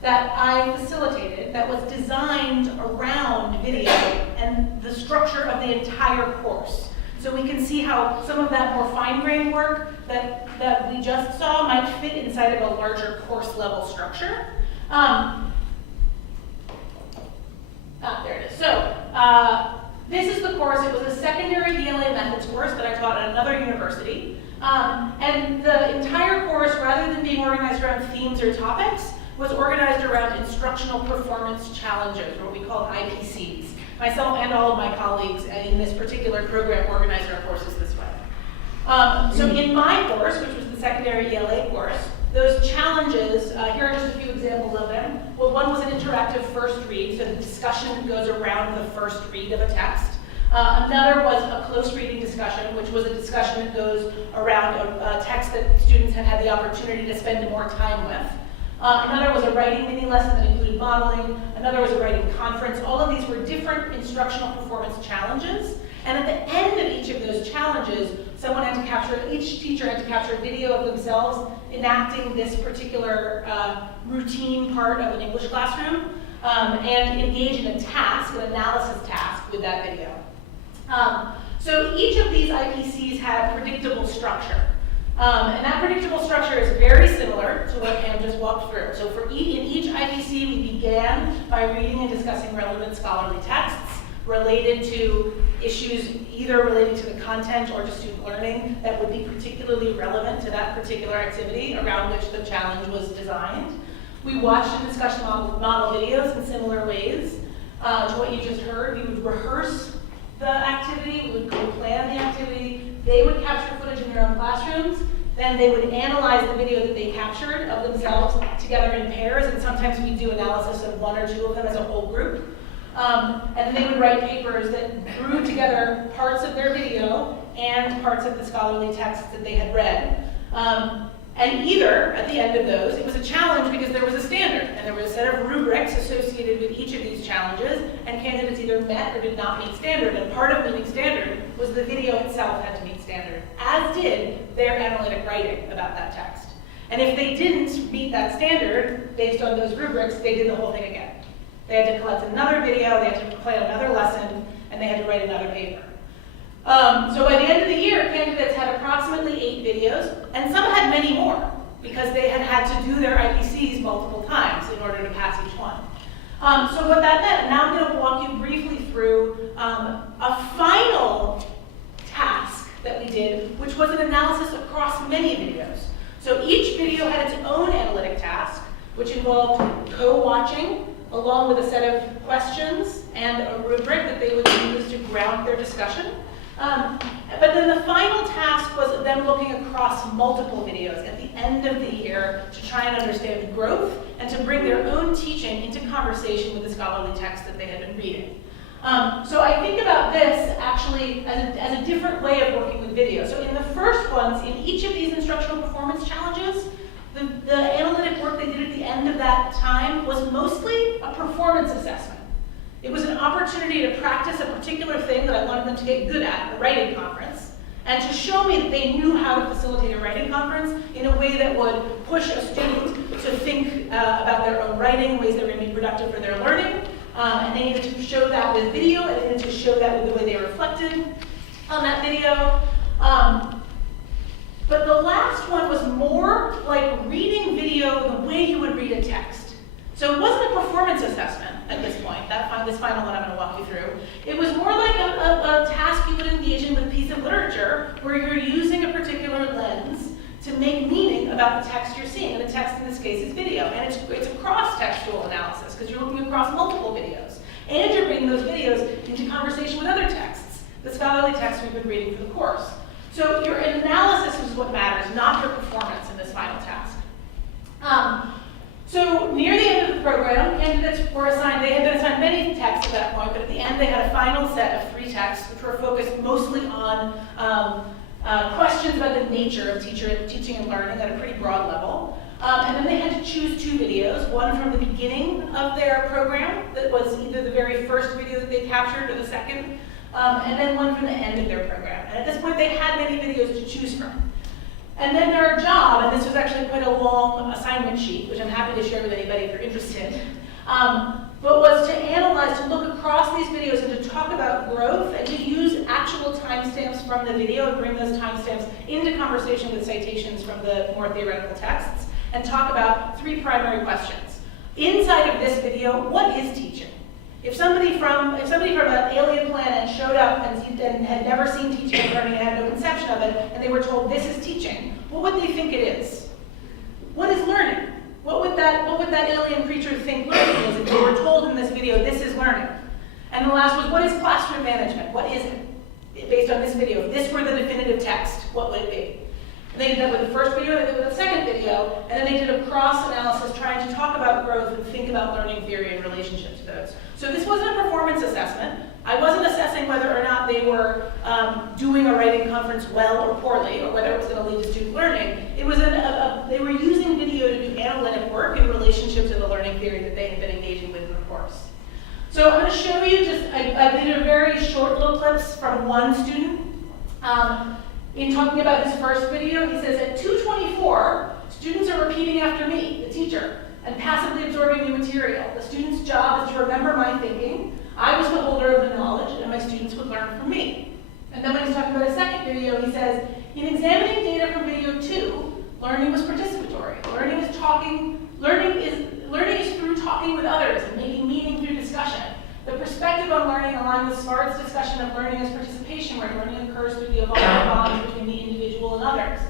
that I facilitated that was designed around video and the structure of the entire course. So we can see how some of that more fine-grained work that we just saw might fit inside of a larger course-level structure. There it is. So this is the course. It was a secondary ELA methods course that I taught at another university. And the entire course, rather than being organized around themes or topics, was organized around instructional performance challenges, or what we call IPCs. Myself and all of my colleagues in this particular program organized our courses this way. So in my course, which was the secondary ELA course, those challenges, here are just a few examples of them. Well, one was an interactive first read, so the discussion goes around the first read of a text. Another was a close reading discussion, which was a discussion that goes around a text that students have had the opportunity to spend more time with. Another was a writing mini lesson that included modeling. Another was a writing conference. All of these were different instructional performance challenges. And at the end of each of those challenges, each teacher had to capture a video of themselves enacting this particular routine part of an English classroom and engage in a task, an analysis task with that video. So each of these IPCs had a predictable structure. And that predictable structure is very similar to what Pam just walked through. So in each IPC, we began by reading and discussing relevant scholarly texts related to issues either relating to the content or to student learning that would be particularly relevant to that particular activity around which the challenge was designed. We watched and discussed model videos in similar ways to what you just heard. We would rehearse the activity, we would co-plan the activity, they would capture footage in their own classrooms, then they would analyze the video that they captured of themselves together in pairs, and sometimes we'd do analysis of one or two of them as a whole group. And then they would write papers that drew together parts of their video and parts of the scholarly texts that they had read. And either, at the end of those, it was a challenge because there was a standard, and there was a set of rubrics associated with each of these challenges, and candidates either met or did not meet standard. And part of meeting standard was the video itself had to meet standard, as did their analytic writing about that text. And if they didn't meet that standard, based on those rubrics, they did the whole thing again. They had to collect another video, they had to plan another lesson, and they had to write another paper. So by the end of the year, candidates had approximately 8 videos, and some had many more, because they had had to do their IPCs multiple times in order to pass each one. So what that meant, and now I'm going to walk you briefly through a final task that we did, which was an analysis across many videos. So each video had its own analytic task, which involved co-watching, along with a set of questions and a rubric that they would use to ground their discussion. But then the final task was them looking across multiple videos at the end of the year to try and understand growth and to bring their own teaching into conversation with the scholarly text that they had been reading. So I think about this actually as a different way of working with video. So in the first ones, in each of these instructional performance challenges, the analytic work they did at the end of that time was mostly a performance assessment. It was an opportunity to practice a particular thing that I wanted them to get good at, a writing conference, and to show me that they knew how to facilitate a writing conference in a way that would push a student to think about their own writing, ways that were going to be productive for their learning. And they needed to show that with video, and they needed to show that with the way they reflected on that video. But the last one was more like reading video the way you would read a text. So it wasn't a performance assessment at this point, this final one I'm going to walk you through. It was more like a task you would engage in with a piece of literature where you're using a particular lens to make meaning about the text you're seeing. And the text in this case is video. And it's a cross-textual analysis because you're looking across multiple videos. And you're bringing those videos into conversation with other texts, the scholarly texts we've been reading for the course. So your analysis is what matters, not your performance in this final task. So near the end of the program, candidates were assigned, they had been assigned many texts at that point, but at the end they had a final set of 3 texts which were focused mostly on questions about the nature of teaching and learning at a pretty broad level. And then they had to choose 2 videos, one from the beginning of their program that was either the very first video that they captured or the second, and then one from the end of their program. And at this point they had many videos to choose from. And then their job, and this was actually quite a long assignment sheet, which I'm happy to share with anybody if you're interested, but was to analyze, to look across these videos and to talk about growth and to use actual timestamps from the video and bring those timestamps into conversation with citations from the more theoretical texts and talk about 3 primary questions. Inside of this video, what is teaching? If somebody from an alien planet showed up and had never seen teaching and learning and had no conception of it, and they were told this is teaching, what would they think it is? What is learning? What would that alien creature think learning is if they were told in this video this is learning? And the last was, what is classroom management? What is it? Based on this video, if this were the definitive text, what would it be? And they did that with the first video, they did it with the second video, and then they did a cross-analysis trying to talk about growth and think about learning theory in relationship to those. So this wasn't a performance assessment. I wasn't assessing whether or not they were doing a writing conference well or poorly, or whether it was going to lead to student learning. It was they were using video to do analytic work in relationship to the learning theory that they had been engaging with in the course. So I'm going to show you I did a very short little clips from one student. In talking about his first video, he says, at 2:24, students are repeating after me, the teacher, and passively absorbing new material. The student's job is to remember my thinking. I was the holder of the knowledge, and my students would learn from me. And then when he's talking about his second video, he says, in examining data from video 2, learning was participatory. Learning is through talking with others and making meaning through discussion. The perspective on learning aligned with Smart's discussion of learning as participation, where learning occurs through the evolving bonds between the individual and others.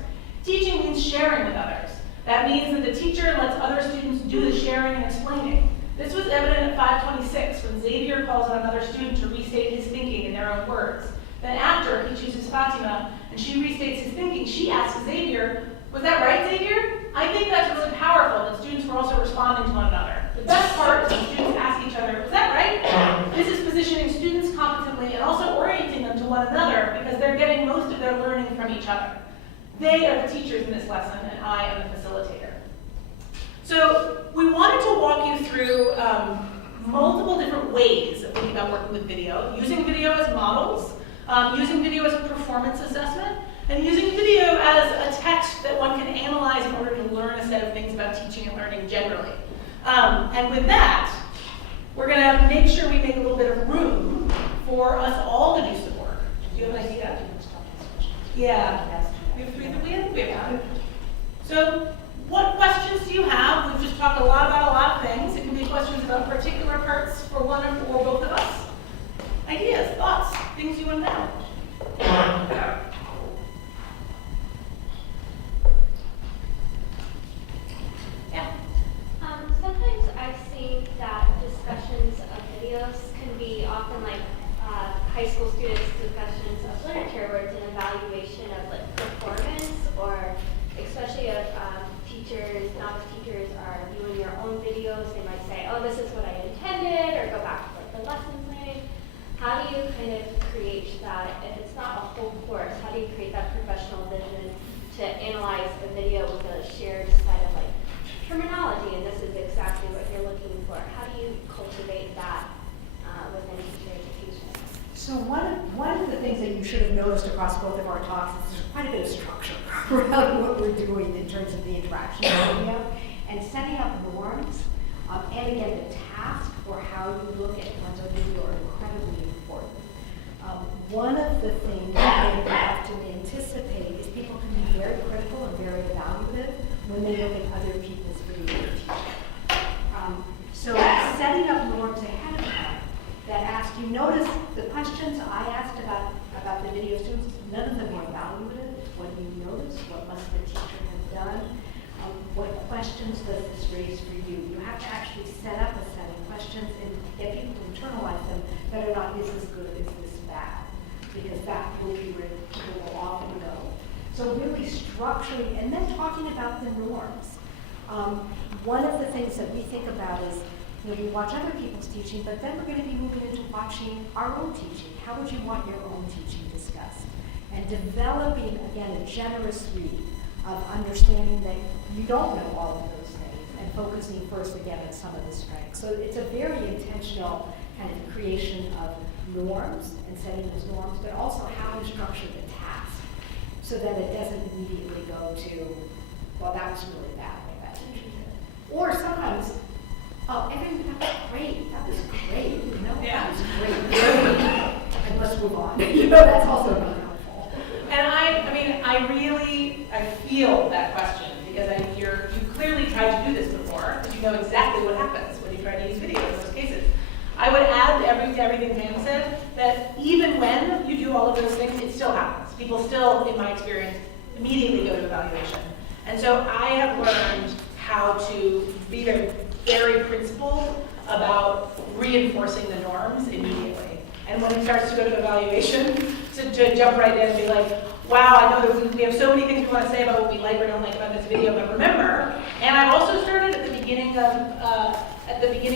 Teaching means sharing with others. That means that the teacher lets other students do the sharing and explaining. This was evident at 5:26 when Xavier calls on another student to restate his thinking in their own words. Then after he chooses Fatima and she restates his thinking, she asks Xavier, was that right, Xavier? I think that's really powerful that students were also responding to one another. The best part is when students ask each other, was that right? This is positioning students competently and also orienting them to one another because they're getting most of their learning from each other. They are the teachers in this lesson and I am the facilitator. So we wanted to walk you through multiple different ways of thinking about working with video, using video as models, using video as a performance assessment, and using video as a text that one can analyze in order to learn a set of things about teaching and learning generally. And with that, we're going to make sure we make a little bit of room for us all to do some work. Do you have an idea? Yeah. We have 3 that we have. So what questions do you have? We've just talked a lot about a lot of things. It can be questions about particular parts for one or both of us. Ideas, thoughts, things you want to know. Yeah. Sometimes I see that discussions of videos can be often like high school students' discussions of literature, where it's an evaluation of like performance, or especially if teachers, novice teachers are doing their own videos, they might say, oh, this is what I intended, or go back to like the lesson planning. How do you kind of create that, if it's not a whole course, how do you create that professional vision to analyze a video with a shared set of like terminology, and this is exactly what you're looking for? How do you cultivate that within teacher education? So one of the things that you should have noticed across both of our talks is there's quite a bit of structure around what we're doing in terms of the interaction with video, and setting up norms, and again, the task for how you look at one's own video are incredibly important. One of the things that we have to anticipate is people can be very critical and very evaluative when they look at other people's video teaching. questions does this raise for you? You have to actually set up a set of questions and get people to internalize them that are not, is this good, is this bad? Because that will be where people will often go. So really structuring, and then talking about the norms. One of the things that we think about is, you know, we watch other people's teaching, but then we're going to be moving into watching our own teaching. How would you want your own teaching discussed? And developing, again, a generous read of understanding that you don't know all of those things and focusing first, again, on some of the strengths. So it's a very intentional kind of creation of norms and setting those norms, but also how to structure the task so that it doesn't immediately go to, well, that was really bad. Or sometimes, oh, everything, that was great. That was great. You know, Yeah. that was great. And let's move on. You know, that's also really helpful. And I feel that question because you clearly tried to do this before because you know exactly what happens when you try to use video in those cases. I would add to everything Pam said that even when you do all of those things, it still happens. People still, in my experience, immediately go to evaluation. And so I have learned how to be very, very principled about reinforcing the norms immediately. And when it starts to go to evaluation, to jump right in and be like, wow, I know that we have so many things we want to say about what we like or don't like about this video, but remember, and I've also started at the beginning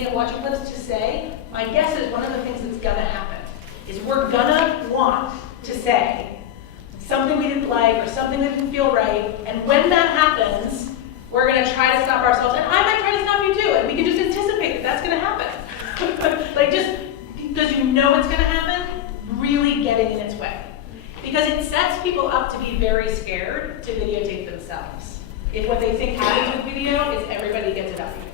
of watching clips to say, my guess is one of the things that's gonna happen is we're gonna want to say something we didn't like or something that didn't feel right, and when that happens, we're gonna try to stop ourselves, and I might try to stop you too, and we can just anticipate that that's gonna happen. Like just because you know it's gonna happen, really getting in its way. Because it sets people up to be very scared to videotape themselves. If what they think happens with video is everybody gets evaluated.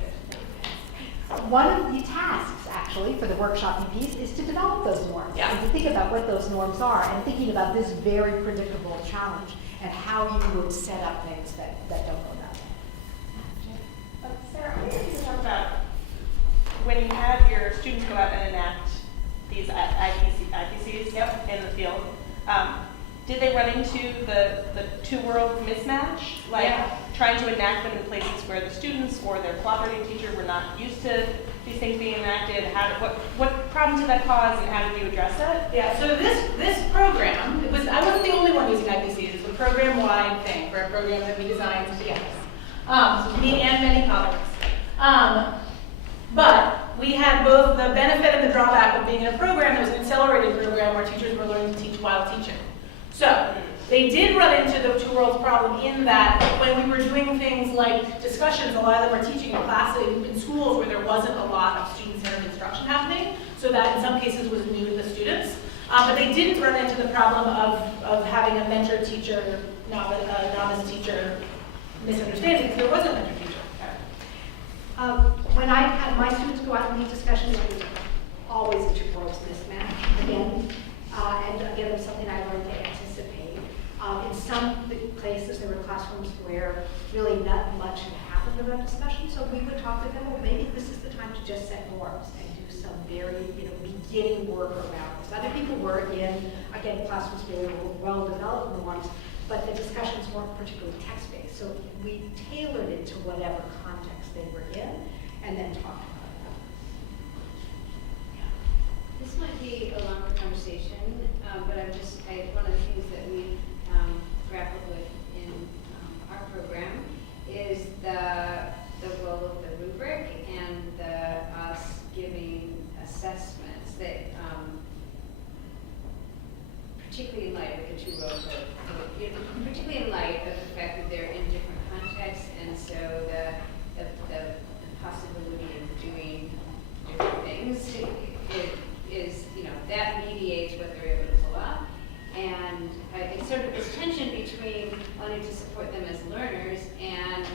One of the tasks, actually, for the workshopping piece is to develop those norms. Yeah. And to think about what those norms are and thinking about this very predictable challenge and how you would set up things that don't go that way. Sarah, I wanted to talk about when you had your students go out and enact these IPCs in the field. Did they run into the two-world mismatch? Like trying to enact them in places where the students or their collaborating teacher were not used to these things being enacted? What problems did that cause and how did you address it? Yeah, so this program, I wasn't the only one using IPCs. It's a program-wide thing for a program that we designed together. Me and many colleagues. But we had both the benefit and the drawback of being in a program that was an accelerated program where teachers were learning to teach while teaching. So they did run into the two worlds problem in that when we were doing things like discussions, a lot of them were teaching in classes in schools where there wasn't a lot of student-centered instruction happening, so that in some cases was new to the students. But they didn't run into the problem of having a mentor teacher, novice teacher misunderstanding because there was a mentor teacher. When I had my students go out in these discussions, it was always a two worlds mismatch again. And again, it was something I learned to anticipate. In some places, there were classrooms where really not much had happened about discussion, so we would talk to them, well, maybe this is the time to just set norms and do some very, beginning work around this. Other people were in, again, classrooms where there were well-developed norms, but the discussions weren't particularly text-based, so we tailored it to whatever context they were in, and then talked about that. This might be a longer conversation, but one of the things that we grappled with in our program is the role of the rubric and us giving assessments that, particularly in light of the two roles particularly in light of the fact that they're in different contexts, and so the possibility of doing different things is that mediates what they're able to pull up. And it's sort of this tension between wanting to support them as learners and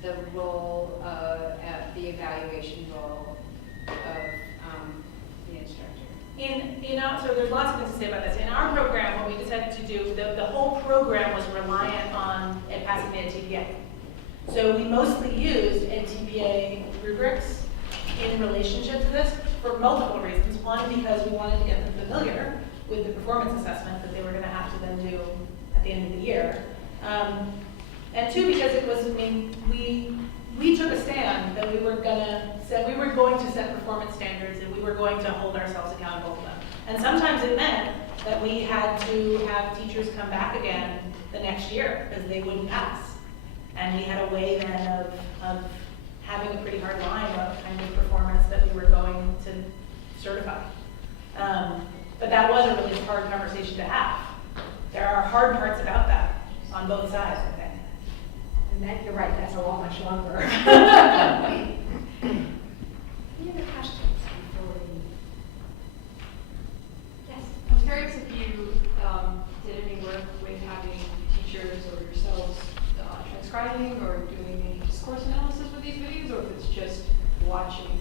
the role of the evaluation role of the instructor. So there's lots of things to say about this. In our program, what we decided to do, the whole program was reliant on passing the NTPA. So we mostly used NTPA rubrics in relationship to this for multiple reasons. One, because we wanted to get them familiar with the performance assessment that they were going to have to then do at the end of the year. And two, because it was, I mean, we took a stand that we were going to set performance standards and we were going to hold ourselves accountable to them. And sometimes it meant that we had to have teachers come back again the next year because they wouldn't pass. And we had a way then of having a pretty hard line of kind of performance that we were going to certify. But that was a really hard conversation to have. There are hard parts about that on both sides, I think. And that, you're right, that's a lot much longer. Any other questions before we? Yes. I'm curious if you did any work with having teachers or yourselves transcribing or doing any discourse analysis with these videos, or if it's just watching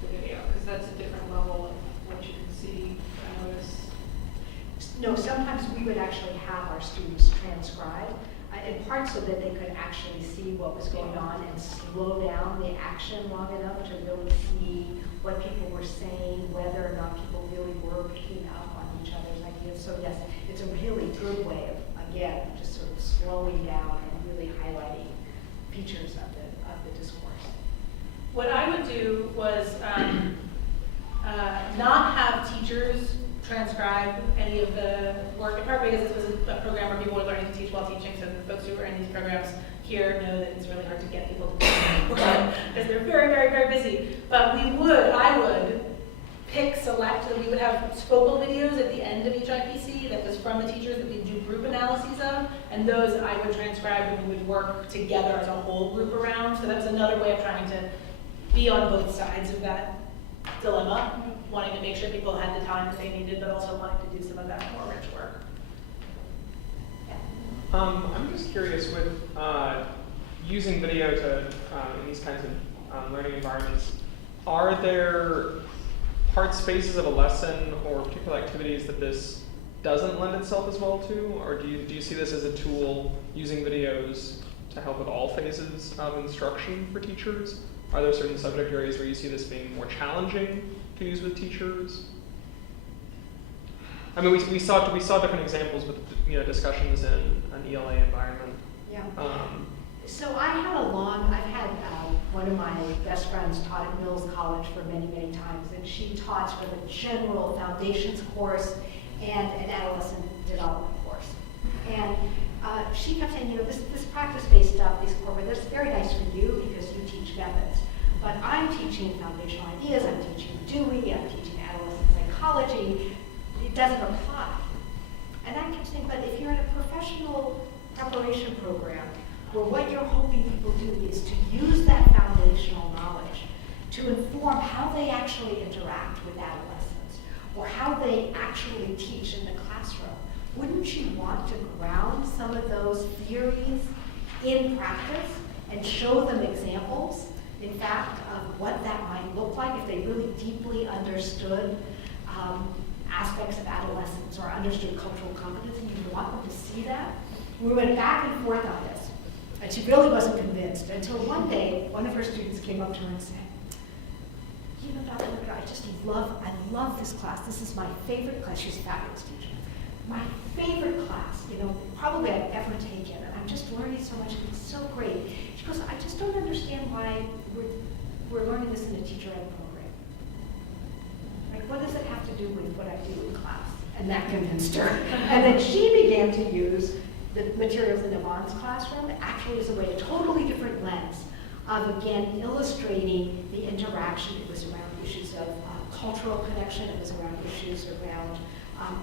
the video, because that's a different level of what you can see. I notice. No, sometimes we would actually have our students transcribe, in part so that they could actually see what was going on and slow down the action long enough to really see what people were saying, whether or not people really were picking up on each other's ideas. So yes, it's a really good way of, again, just sort of slowing down and really highlighting features of the discourse. What I would do was not have teachers transcribe any of the work, in part because this was a program where people were learning to teach while teaching, so the folks who are in these programs here know that it's really hard to get people to do because they're very, very, very busy. But I would select, we would have focal videos at the end of each IPC that was from the teachers that we do group analyses of, and those I would transcribe and we would work together as a whole group around. So that's another way of trying to be on both sides of that dilemma, wanting to make sure people had the time that they needed, but also wanting to do some of that more rich work. I'm just curious with using video to in these kinds of learning environments, are there spaces of a lesson or particular activities that this doesn't lend itself as well to, or do you see this as a tool using videos to help with all phases of instruction for teachers? Are there certain subject areas where you see this being more challenging to use with teachers? I mean, we saw different examples with discussions in an ELA environment. Yeah. So I've had one of my best friends taught at Mills College for many, many times, and she taught sort of a general foundations course and an adolescent development course. And she kept saying, this practice-based stuff, these corporate, that's very nice for you because you teach methods. But I'm teaching foundational ideas, I'm teaching Dewey, I'm teaching adolescent psychology. It doesn't apply. And I kept saying, but if you're in a professional preparation program where what you're hoping people do is to use that foundational knowledge to inform how they actually interact with adolescents or how they actually teach in the classroom, wouldn't you want to ground some of those theories in practice and show them examples, in fact, of what that might look like if they really deeply understood aspects of adolescence or understood cultural competency? You want them to see that? We went back and forth on this, and she really wasn't convinced until one day one of her students came up to her and said, Dr. Rubric, I love this class. This is my favorite class. She's a fabulous teacher. My favorite class, probably I've ever taken, and I'm just learning so much, and it's so great. She goes, I just don't understand why we're learning this in a teacher ed program. Like, what does it have to do with what I do in class? And that convinced her. And then she began to use the materials in Yvonne's classroom actually as a way, a totally different lens of, again, illustrating the interaction. It was around issues of cultural connection. It was around issues around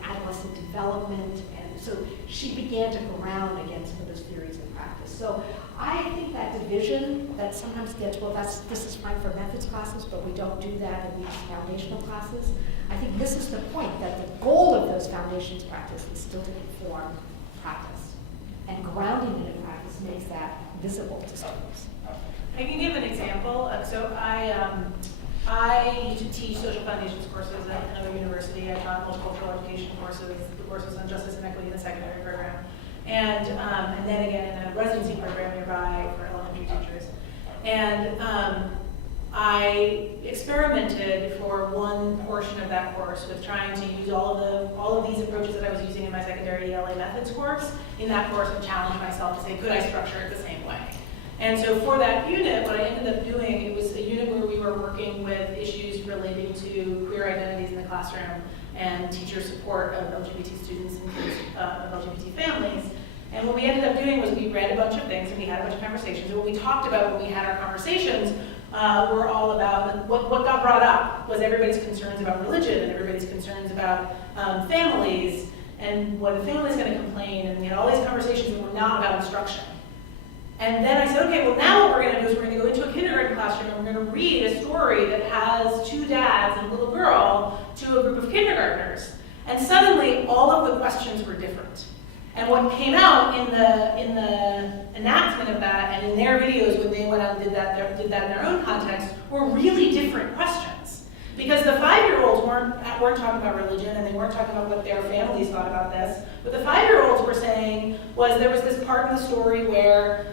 adolescent development. And so she began to ground against some of those theories in practice. So I think that division that sometimes gets, this is fine for methods classes, but we don't do that in these foundational classes. I think this is the point, that the goal of those foundations practice is still to inform practice. And grounding it in practice makes that visible to students. I can give an example. So I used to teach social foundations courses at another university. I taught multicultural education courses, the courses on justice and equity in the secondary program. And then again in a residency program nearby for elementary teachers. And I experimented for one portion of that course with trying to use all of these approaches that I was using in my secondary ELA methods course in that course, and challenge myself to say, could I structure it the same way? And so for that unit, what I ended up doing, it was a unit where we were working with issues relating to queer identities in the classroom and teacher support of LGBT students and of LGBT families. And what we ended up doing was we read a bunch of things and we had a bunch of conversations. And what we talked about when we had our conversations were all about, what got brought up was everybody's concerns about religion and everybody's concerns about families and what a family's going to complain, and we had all these conversations that were not about instruction. And then I said, okay, well now what we're going to do is we're going to go into a kindergarten classroom and we're going to read a story that has two dads and a little girl to a group of kindergartners. And suddenly all of the questions were different. And what came out in the enactment of that and in their videos when they went out and did that in their own context were really different questions. Because the 5-year-olds weren't talking about religion and they weren't talking about what their families thought about this. What the 5-year-olds were saying was there was this part in the story where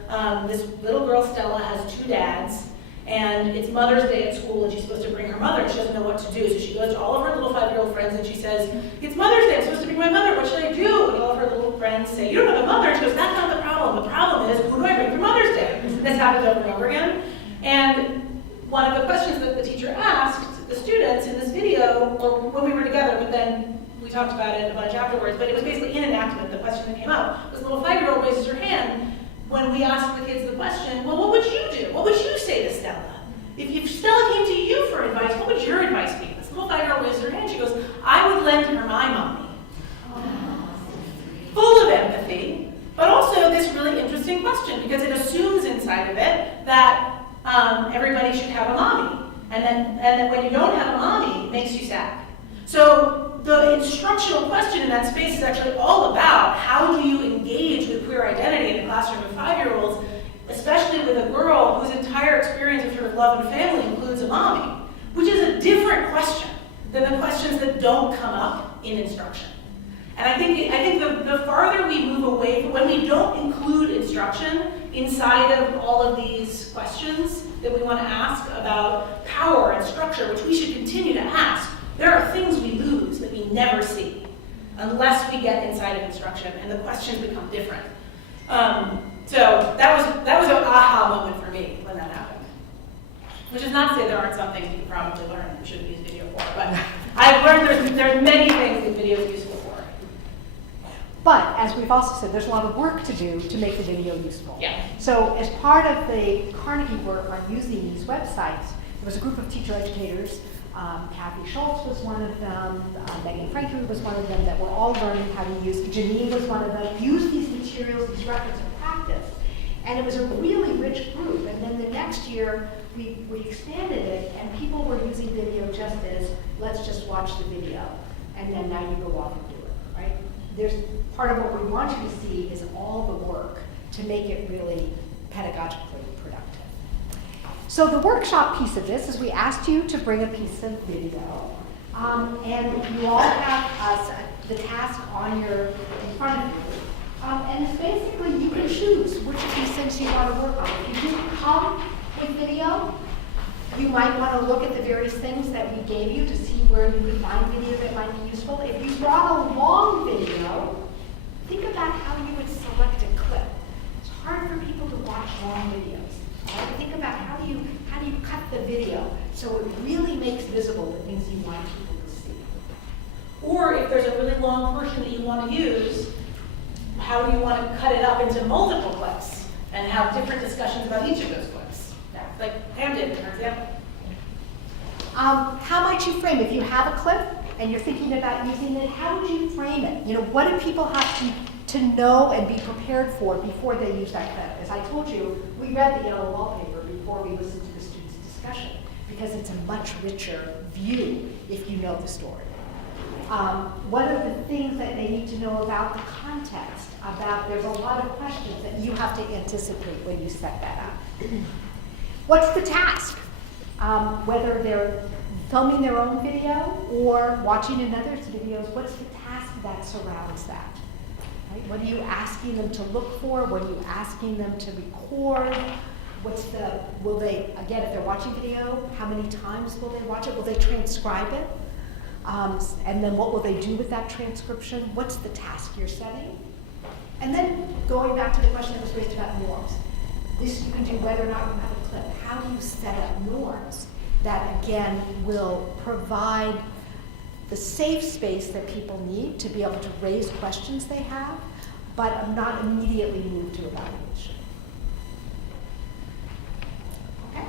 this little girl, Stella, has two dads, and it's Mother's Day at school and she's supposed to bring her mother and she doesn't know what to do. So she goes to all of her little 5-year-old friends and she says, it's Mother's Day, I'm supposed to bring my mother, what should I do? And all of her little friends say, you don't have a mother. And she goes, that's not the problem. The problem is, who do I bring for Mother's Day? This happens over and over again. And one of the questions that the teacher asked the students in this video, or when we were together, but then we talked about it a bunch afterwards, but it was basically in enactment, the question that came out. This little 5-year-old raises her hand when we asked the kids the question, well, what would you do? What would you say to Stella? If Stella came to you for advice, what would your advice be? This little 5-year-old raises her hand, she goes, I would lend her my mommy. Full of empathy, but also this really interesting question, because it assumes inside of it that everybody should have a mommy. And then when you don't have a mommy, it makes you sad. So the instructional question in that space is actually all about how do you engage with queer identity in a classroom of 5-year-olds, especially with a girl whose entire experience of sort of love and family includes a mommy, which is a different question than the questions that don't come up in instruction. And I think the farther we move away from when we don't include instruction inside of all of these questions that we want to ask about power and structure, which we should continue to ask, there are things we lose that we never see unless we get inside of instruction and the questions become different. So that was an aha moment for me when that happened. Which is not to say there aren't some things you can probably learn and shouldn't use video for, but I've learned there's many things that video is useful for. But as we've also said, there's a lot of work to do to make the video useful. Yeah. So as part of the Carnegie work on using these websites, there was a group of teacher educators. Kathy Schultz was one of them. Megan Franklin was one of them that were all learning how to use. Janine was one of them. Use these materials, these records of practice. And it was a really rich group. And then the next year, we expanded it, and people were using video just as, let's just watch the video. And then now you go off and do it, right? There's part of what we want you to see is all the work to make it really pedagogically productive. So the workshop piece of this is we asked you to bring a piece of video. And you all have the task in front of you. And it's basically you can choose which of these things you want to work on. If you do come with video, you might want to look at the various things that we gave you to see where you could find video that might be useful. If you brought a long video, think about how you would select a clip. It's hard for people to watch long videos. Right? Think about how do you cut the video so it really makes visible the things you want people to see. Or if there's a really long portion that you want to use, how do you want to cut it up into multiple clips and have different discussions about each of those clips? Like Pam did, for example. How might you frame it? If you have a clip and you're thinking about using it, how would you frame it? You know, what do people have to know and be prepared for before they use that clip? As I told you, we read the yellow wallpaper before we listened to the students' discussion because it's a much richer view if you know the story. What are the things that they need to know about the context? There's a lot of questions that you have to anticipate when you set that up. What's the task? Whether they're filming their own video or watching another's videos, what's the task that surrounds that? Right? What are you asking them to look for? What are you asking them to record? will they, again, if they're watching video, how many times will they watch it? Will they transcribe it? And then what will they do with that transcription? What's the task you're setting? And then going back to the question that was raised about norms. This you can do whether or not you have a clip. How do you set up norms that, again, will provide the safe space that people need to be able to raise questions they have, but not immediately move to evaluation? Okay?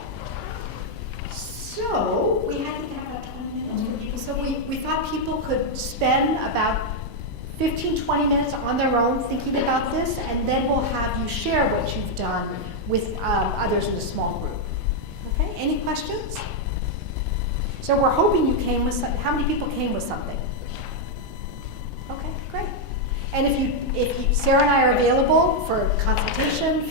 So, we had about 20 minutes for people. So we thought people could spend about 15, 20 minutes on their own thinking about this, and then we'll have you share what you've done with others in a small group. Okay, any questions? So we're hoping you came with how many people came with something? Okay, great. And if you, Sarah and I are available for consultation,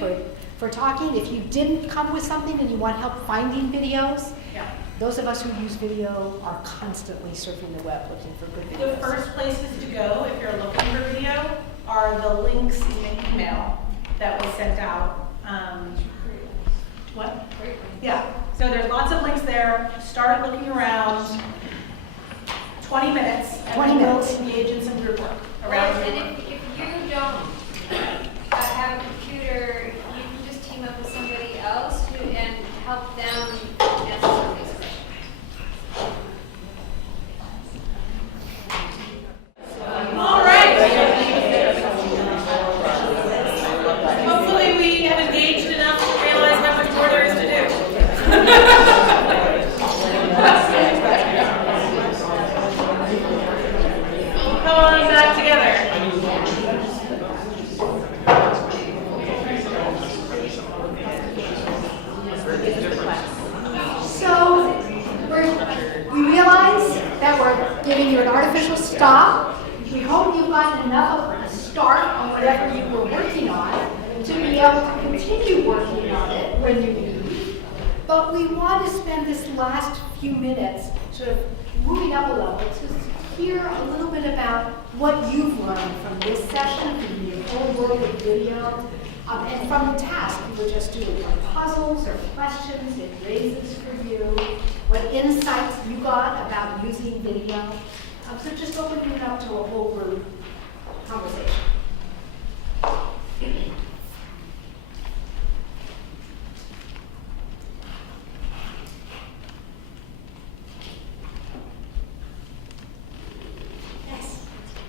for talking. If you didn't come with something and you want help finding videos, Yeah. those of us who use video are constantly surfing the web looking for good videos. The first places to go if you're looking for video are the links in the email that was sent out. What? Yeah, so there's lots of links there. Start looking around. 20 minutes. 20 minutes. And we'll engage in some group work around. And if you don't have a computer, you can just team up with somebody else and help them answer some of these questions. All right. Hopefully we have engaged enough to realize how much more there is to do. Come on back together. So we realize that we're giving you an artificial stop. We hope you've gotten enough of a start on whatever you were working on to be able to continue working on it when you leave. But we want to spend this last few minutes sort of moving up a level to hear a little bit about what you've learned from this session, from the whole world of video, and from the task you were just doing, like puzzles or questions it raises for you, what insights you got about using video. So just opening it up to a whole group conversation. Yes.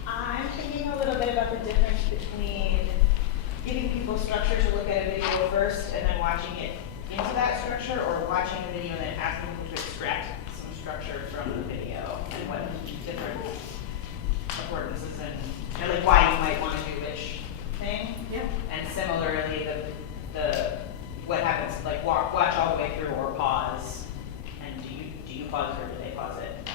I'm thinking a little bit about the difference between giving people structure to look at a video first and then watching it into that structure, or watching the video and then asking them to extract some structure from the video, and what different affordances and like why you might want to do which thing. Yeah. And similarly, the what happens, like watch all the way through or pause, and do you pause or do they pause it?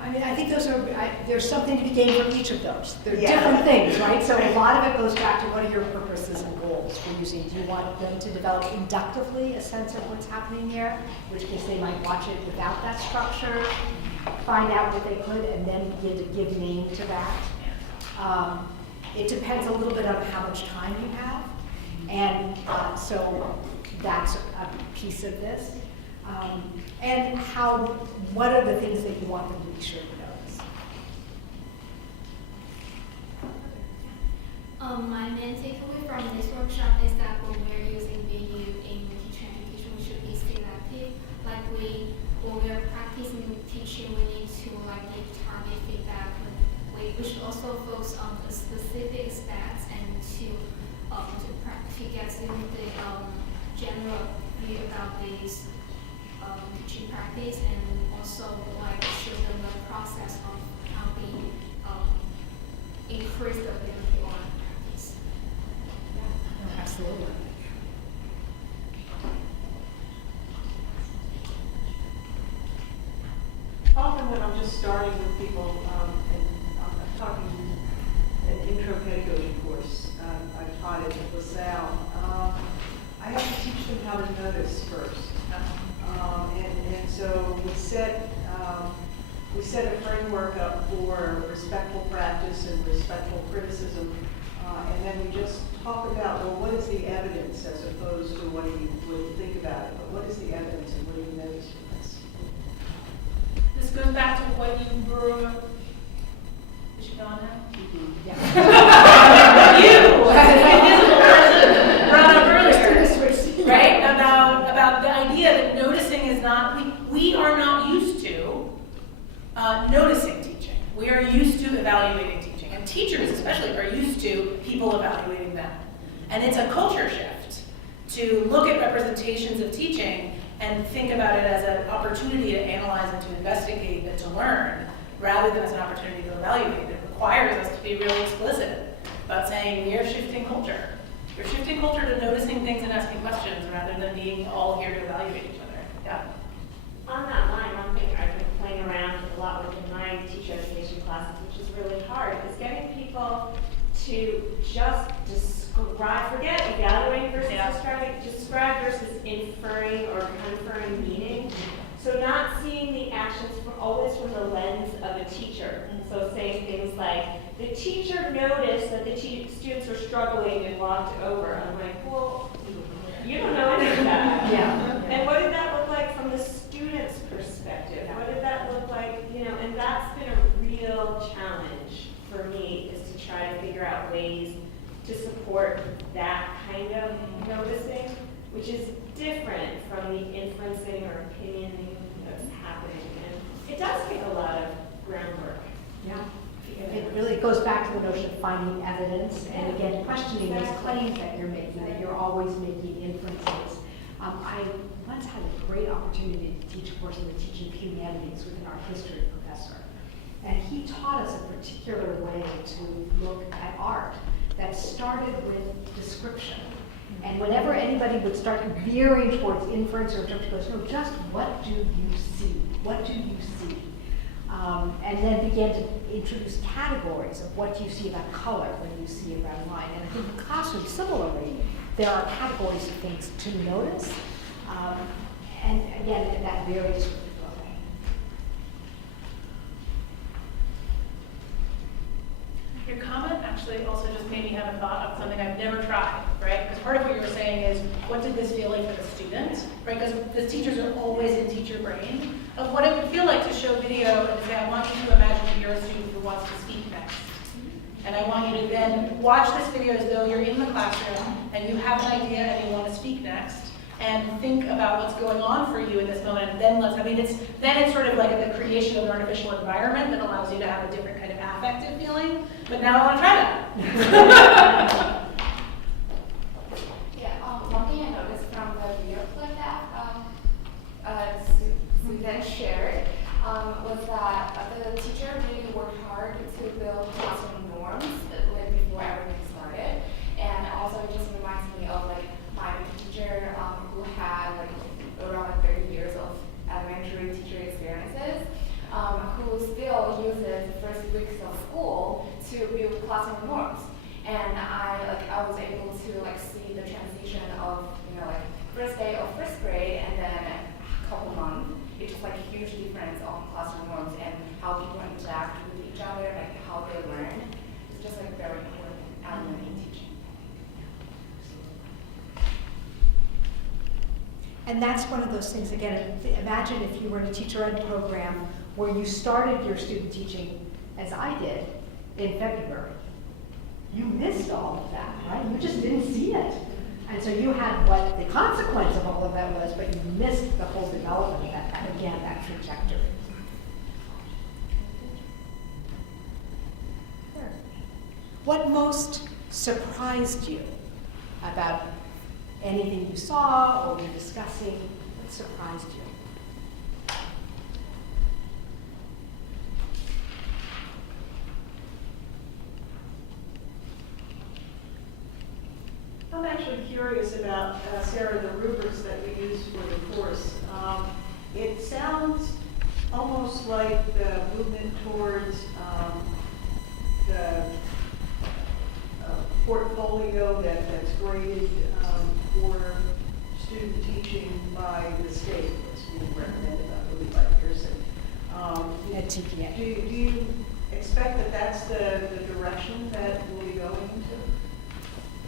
I mean, I think those are, there's something to be gained from each of those. They're Yeah. different things, right? So a lot of it goes back to what are your purposes and goals for using. Do you want them to develop inductively a sense of what's happening there, in which case they might watch it without that structure, find out what they could, and then begin to give name to that. It depends a little bit on how much time you have, and so that's a piece of this. And what are the things that you want them to be sure to notice? My main takeaway from this workshop is that when we're using video in teacher education, we should be selective. Like when we're practicing teaching, we need to give target feedback. We should also focus on the specific stats and to get the general view about these teaching practice, and also show them the process of how we increase the ability on practice. Yeah, absolutely. Often when I'm just starting with people, and I'm talking an intro pedagogy course, I've taught it at LaSalle, I have to teach them how to notice first. And so we set a framework up for respectful practice and respectful criticism and then we just talk about, well, what is the evidence as opposed to what do you think about it, but what is the evidence and what do you notice from this? This goes back to what you were, is she gone now? Yeah. You, invisible person, brought up earlier, right? About the idea that noticing is not, we are not used to noticing teaching. We are used to evaluating teaching. And teachers especially are used to people evaluating them. And it's a culture shift to look at representations of teaching and think about it as an opportunity to analyze and to investigate and to learn, rather than as an opportunity to evaluate. It requires us to be really explicit about saying we are shifting culture. We're shifting culture to noticing things and asking questions rather than being all here to evaluate each other. Yeah. On that line, one thing I've been playing around a lot with in my teacher education classes, which is really hard, is getting people to just describe, forget evaluating versus describe versus inferring or conferring meaning. So not seeing the actions always from the lens of a teacher. So saying things like, the teacher noticed that the students were struggling and walked over. I'm like, well, you don't know any of that. Yeah. And what did that look like from the student's perspective? What did that look like, and that's been a real challenge for me, is to try to figure out ways to support that kind of noticing, which is different from the inferencing or opinioning that's happening. And it does take a lot of groundwork. Yeah. It really goes back to the notion of finding evidence and again questioning those claims that you're making, that you're always making inferences. I once had a great opportunity to teach a course in the teaching of humanities with our history professor. And he taught us a particular way to look at art that started with description. And whenever anybody would start veering towards inference or interpretation, he goes, no, just what do you see? What do you see? And then began to introduce categories of what you see about color when you see a red line. And I think in the classroom, similarly, there are categories of things to notice. And again, that varies. Your comment actually also just made me have a thought of something I've never tried, right? Because part of what you were saying is, what did this feel like for the student, right? Because the teachers are always in teacher brain of what it would feel like to show video and say, I want you to imagine that you're a student who wants to speak next. And I want you to then watch this video as though you're in the classroom and you have an idea and you want to speak next. And think about what's going on for you in this moment, and then it's sort of like the creation of an artificial environment that allows you to have a different kind of affective feeling. But now I want to try that. Yeah, one thing I noticed from the video clip that Suzanne shared was that the teacher really worked hard to build classroom norms before everything started, and also it just reminds me of my teacher who had around 30 years of elementary teacher experiences, who still uses the first weeks of school to build classroom norms. And I was able to see the transition of first day of first grade and then a couple months. It's just huge difference on classroom norms and how people interact with each other, how they learn. It's just very important element in teaching. And that's one of those things, again, imagine if you were in a teacher ed program where you started your student teaching, as I did, in February. You missed all of that, right? You just didn't see it. And so you had what the consequence of all of that was, but you missed the whole development of that trajectory. Sure. What most surprised you about anything you saw or you're discussing? What surprised you? I'm actually curious about, Sarah, the rubrics that we use for the course. It sounds almost like the movement towards the portfolio that's graded for student teaching by the state, that's being recommended, I believe, by Pearson. At TPA. Do you expect that that's the direction that will be going going into?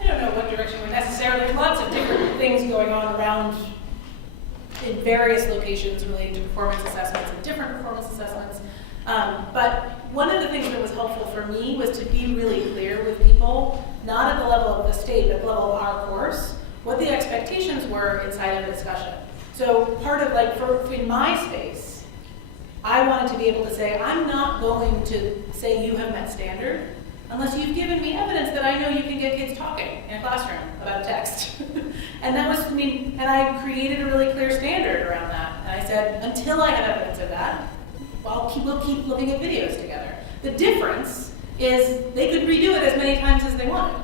I don't know what direction we're necessarily, there's lots of different things going on around in various locations relating to performance assessments and different performance assessments. But one of the things that was helpful for me was to be really clear with people, not at the level of the state, but at the level of our course, what the expectations were inside of a discussion. So part of like, in my space, I wanted to be able to say, I'm not going to say you have met standard unless you've given me evidence that I know you can get kids talking in a classroom about a text. And that was, and I created a really clear standard around that. And I said, until I have evidence of that, we'll keep looking at videos together. The difference is they could redo it as many times as they wanted.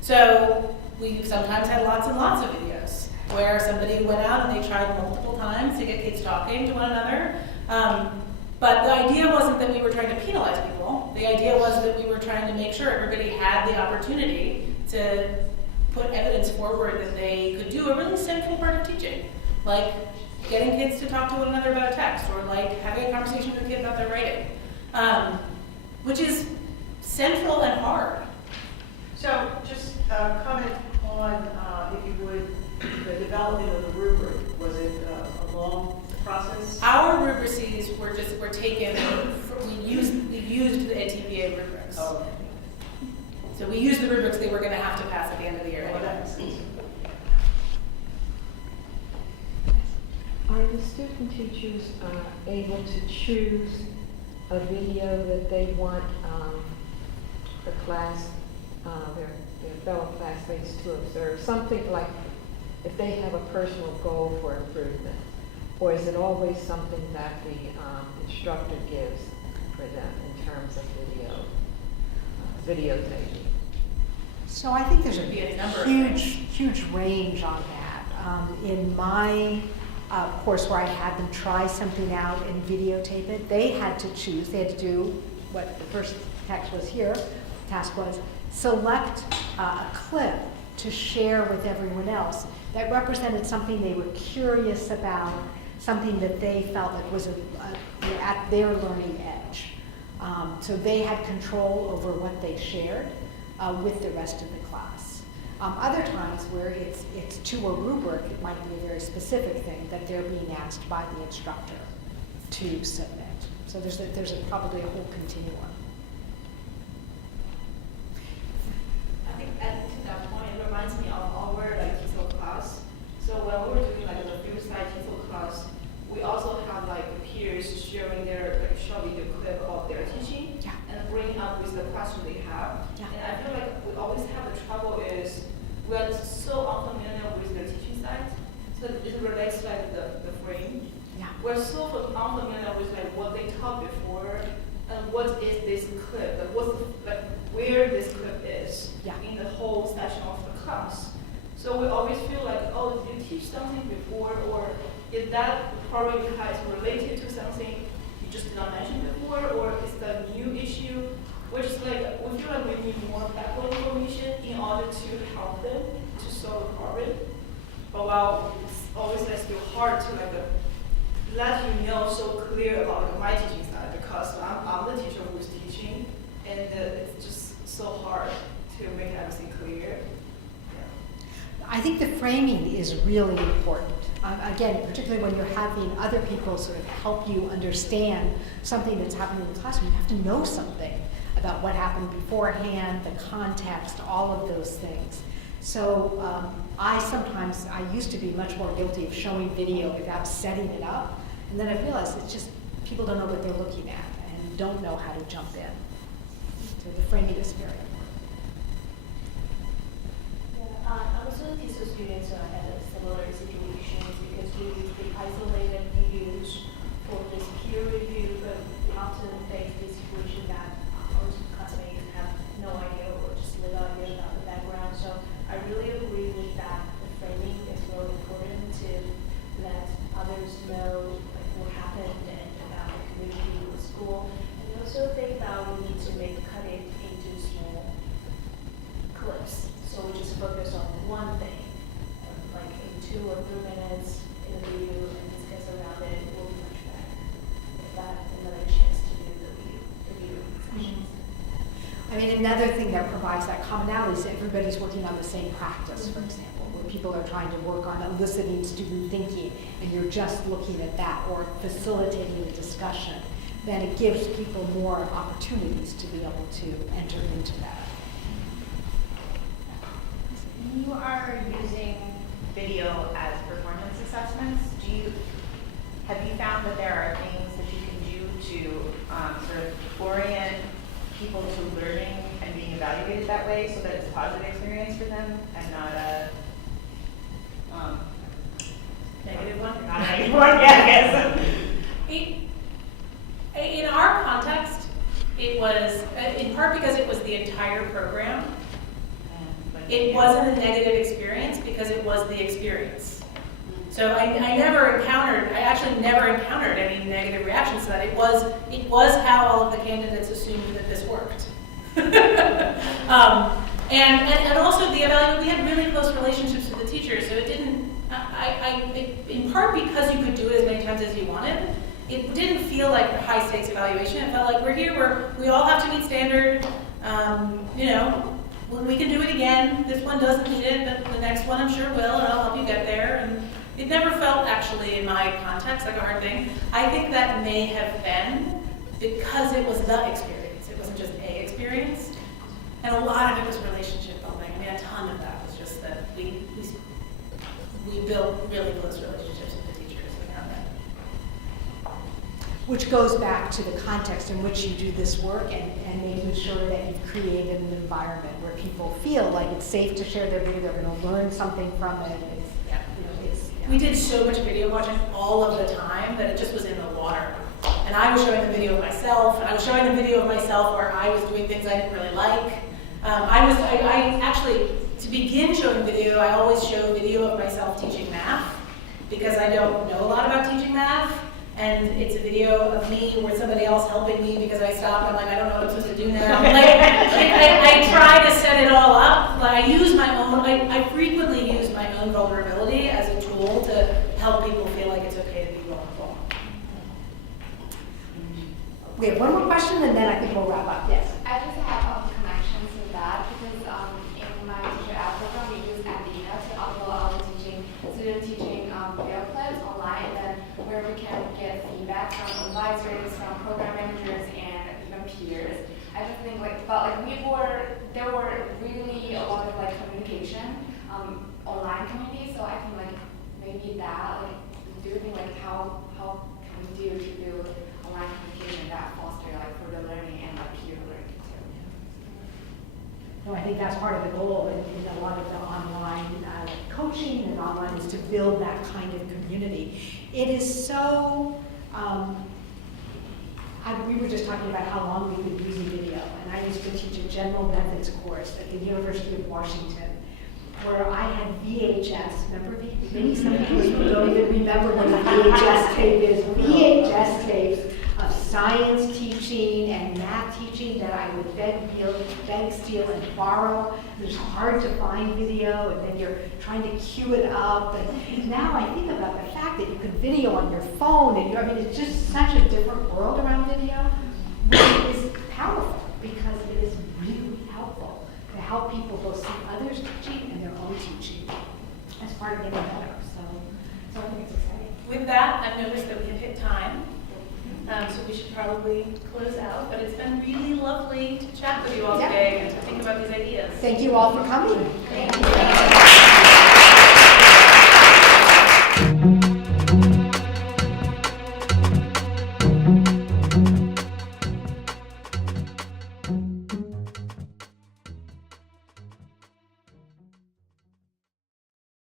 So we sometimes had lots and lots of videos where somebody went out and they tried multiple times to get kids talking to one another. But the idea wasn't that we were trying to penalize people. The idea was that we were trying to make sure everybody had the opportunity to put evidence forward that they could do a really central part of teaching, like getting kids to talk to one another about a text, or like having a conversation with a kid about their writing, which is central and hard. So just comment on, if you would, the development of the rubric. Was it a long process? Our rubrices were taken, we used the TPA rubrics. Oh, okay. So we used the rubrics they were going to have to pass at the end of the year. Well, that makes sense. Are the student teachers able to choose a video that they want the class, their fellow classmates to observe? Something like if they have a personal goal for improvement, or is it always something that the instructor gives for them in terms of videotaping? So I think there's Should be a number a of huge range on that. In my course where I had them try something out and videotape it, they had to choose, they had to do what the first task was select a clip to share with everyone else that represented something they were curious about, something that they felt like was at their learning edge. So they had control over what they shared with the rest of the class. Other times where it's to a rubric, it might be a very specific thing that they're being asked by the instructor to submit. So there's probably a whole continuum. I think to that point, it reminds me of our like TESOL class. So when we were doing like the field side TESOL class, we also have like peers sharing their like short video clip of their teaching and bringing up with the question they have. Yeah. And I feel like we always have the trouble is we're so unfamiliar with the teaching side. So it relates to like the frame. Yeah. We're so unfamiliar with like what they taught before and what is this clip, like where this clip is in the whole session of the class. So we always feel like, oh, did you teach something before, or is that probably because related to something you just did not mention before, or is the new issue, which is like, we feel like we need more background information in order to help them to solve the problem. But while it's always like still hard to like let you know so clear about like, my teaching side, because I'm the teacher who's teaching, and it's just so hard to make everything clear. I think the framing is really important. Again, particularly when you're having other people sort of help you understand something that's happening in the classroom, you have to know something about what happened beforehand, the context, all of those things. So I used to be much more guilty of showing video without setting it up, and then I realized it's just people don't know what they're looking at and don't know how to jump in. So the framing is very important. Also, the TESOL students had a similar situations because we use the isolated videos for this peer review, but we often face the situation that our classmates have no idea or just little idea about the background. So I really agree with that. The framing is really important to let others know like what happened and about the community, the school. And also think about we need to cut it into small clips. So we just focus on one thing, like in 2 or 3 minutes in a video and discuss I mean, another thing that provides that commonality is everybody's working on the same practice, for example, where people are trying to work on eliciting student thinking, and you're just looking at that, or facilitating a discussion, then it gives people more opportunities to be able to enter into that. You are using video as performance assessments. Have you found that there are things that you can do to sort of orient people to learning and being evaluated that way so that it's a positive experience for them and not a negative one? Not a negative one, yeah, I guess. In our context, it was, in part because it was the entire program, it wasn't a negative experience because it was the experience. So I actually never encountered any negative reactions to that. It was how all of the candidates assumed that this worked. And also we had really close relationships with the teachers, so it didn't, in part because you could do it as many times as you wanted, it didn't feel like a high stakes evaluation. It felt like we're here, we all have to meet standard, we can do it again. This one doesn't need it, but the next one I'm sure will, and I'll help you get there. And it never felt actually, in my context, like a hard thing. I think that may have been because it was the experience. It wasn't just a experience. And a lot of it was relationship building. I mean, a ton of that was just that we built really close relationships with the teachers around that. Which goes back to the context in which you do this work and making sure that you've created an environment where people feel like it's safe to share their video, they're going to learn something from it. We did so much video watching all of the time that it just was in the water. And I was showing the video of myself, and I was showing the video of myself where I was doing things I didn't really like. I actually, to begin showing video, I always show video of myself teaching math because I don't know a lot about teaching math. And it's a video of me with somebody else helping me because I stopped and I'm like, I don't know what I'm supposed to do now. I try to set it all up. I frequently use my own vulnerability as a tool to help people feel like it's okay to be vulnerable. We have one more question and then I think we'll wrap up. Yes. I just have connections with that because in my teacher app program we use Athena to upload our student teaching video clips online, and then where we can get feedback from advisors, from program managers, and even peers. I just think there were really a lot of communication online community, so I think maybe that do you think how can we do to build online communication that foster further learning and peer learning too? No, I think that's part of the goal in a lot of the online coaching and online is to build that kind of community. It is so, we were just talking about how long we could use a video, and I used to teach a general methods course at the University of Washington, where I had VHS, remember maybe some people don't even remember what a VHS tape is. VHS tapes of science teaching and math teaching that I would beg, steal, and borrow. It was hard to find video, and then you're trying to queue it up. And now I think about the fact that you could video on your phone, and it's just such a different world around video. It is powerful because it is really helpful to help people both see others teaching and their own teaching as part of getting better. So I think it's exciting. With that, I've noticed that we have hit time. So we should probably close out, but it's been really lovely to chat with you all today and to think about these ideas. Thank you all for coming. Thank you.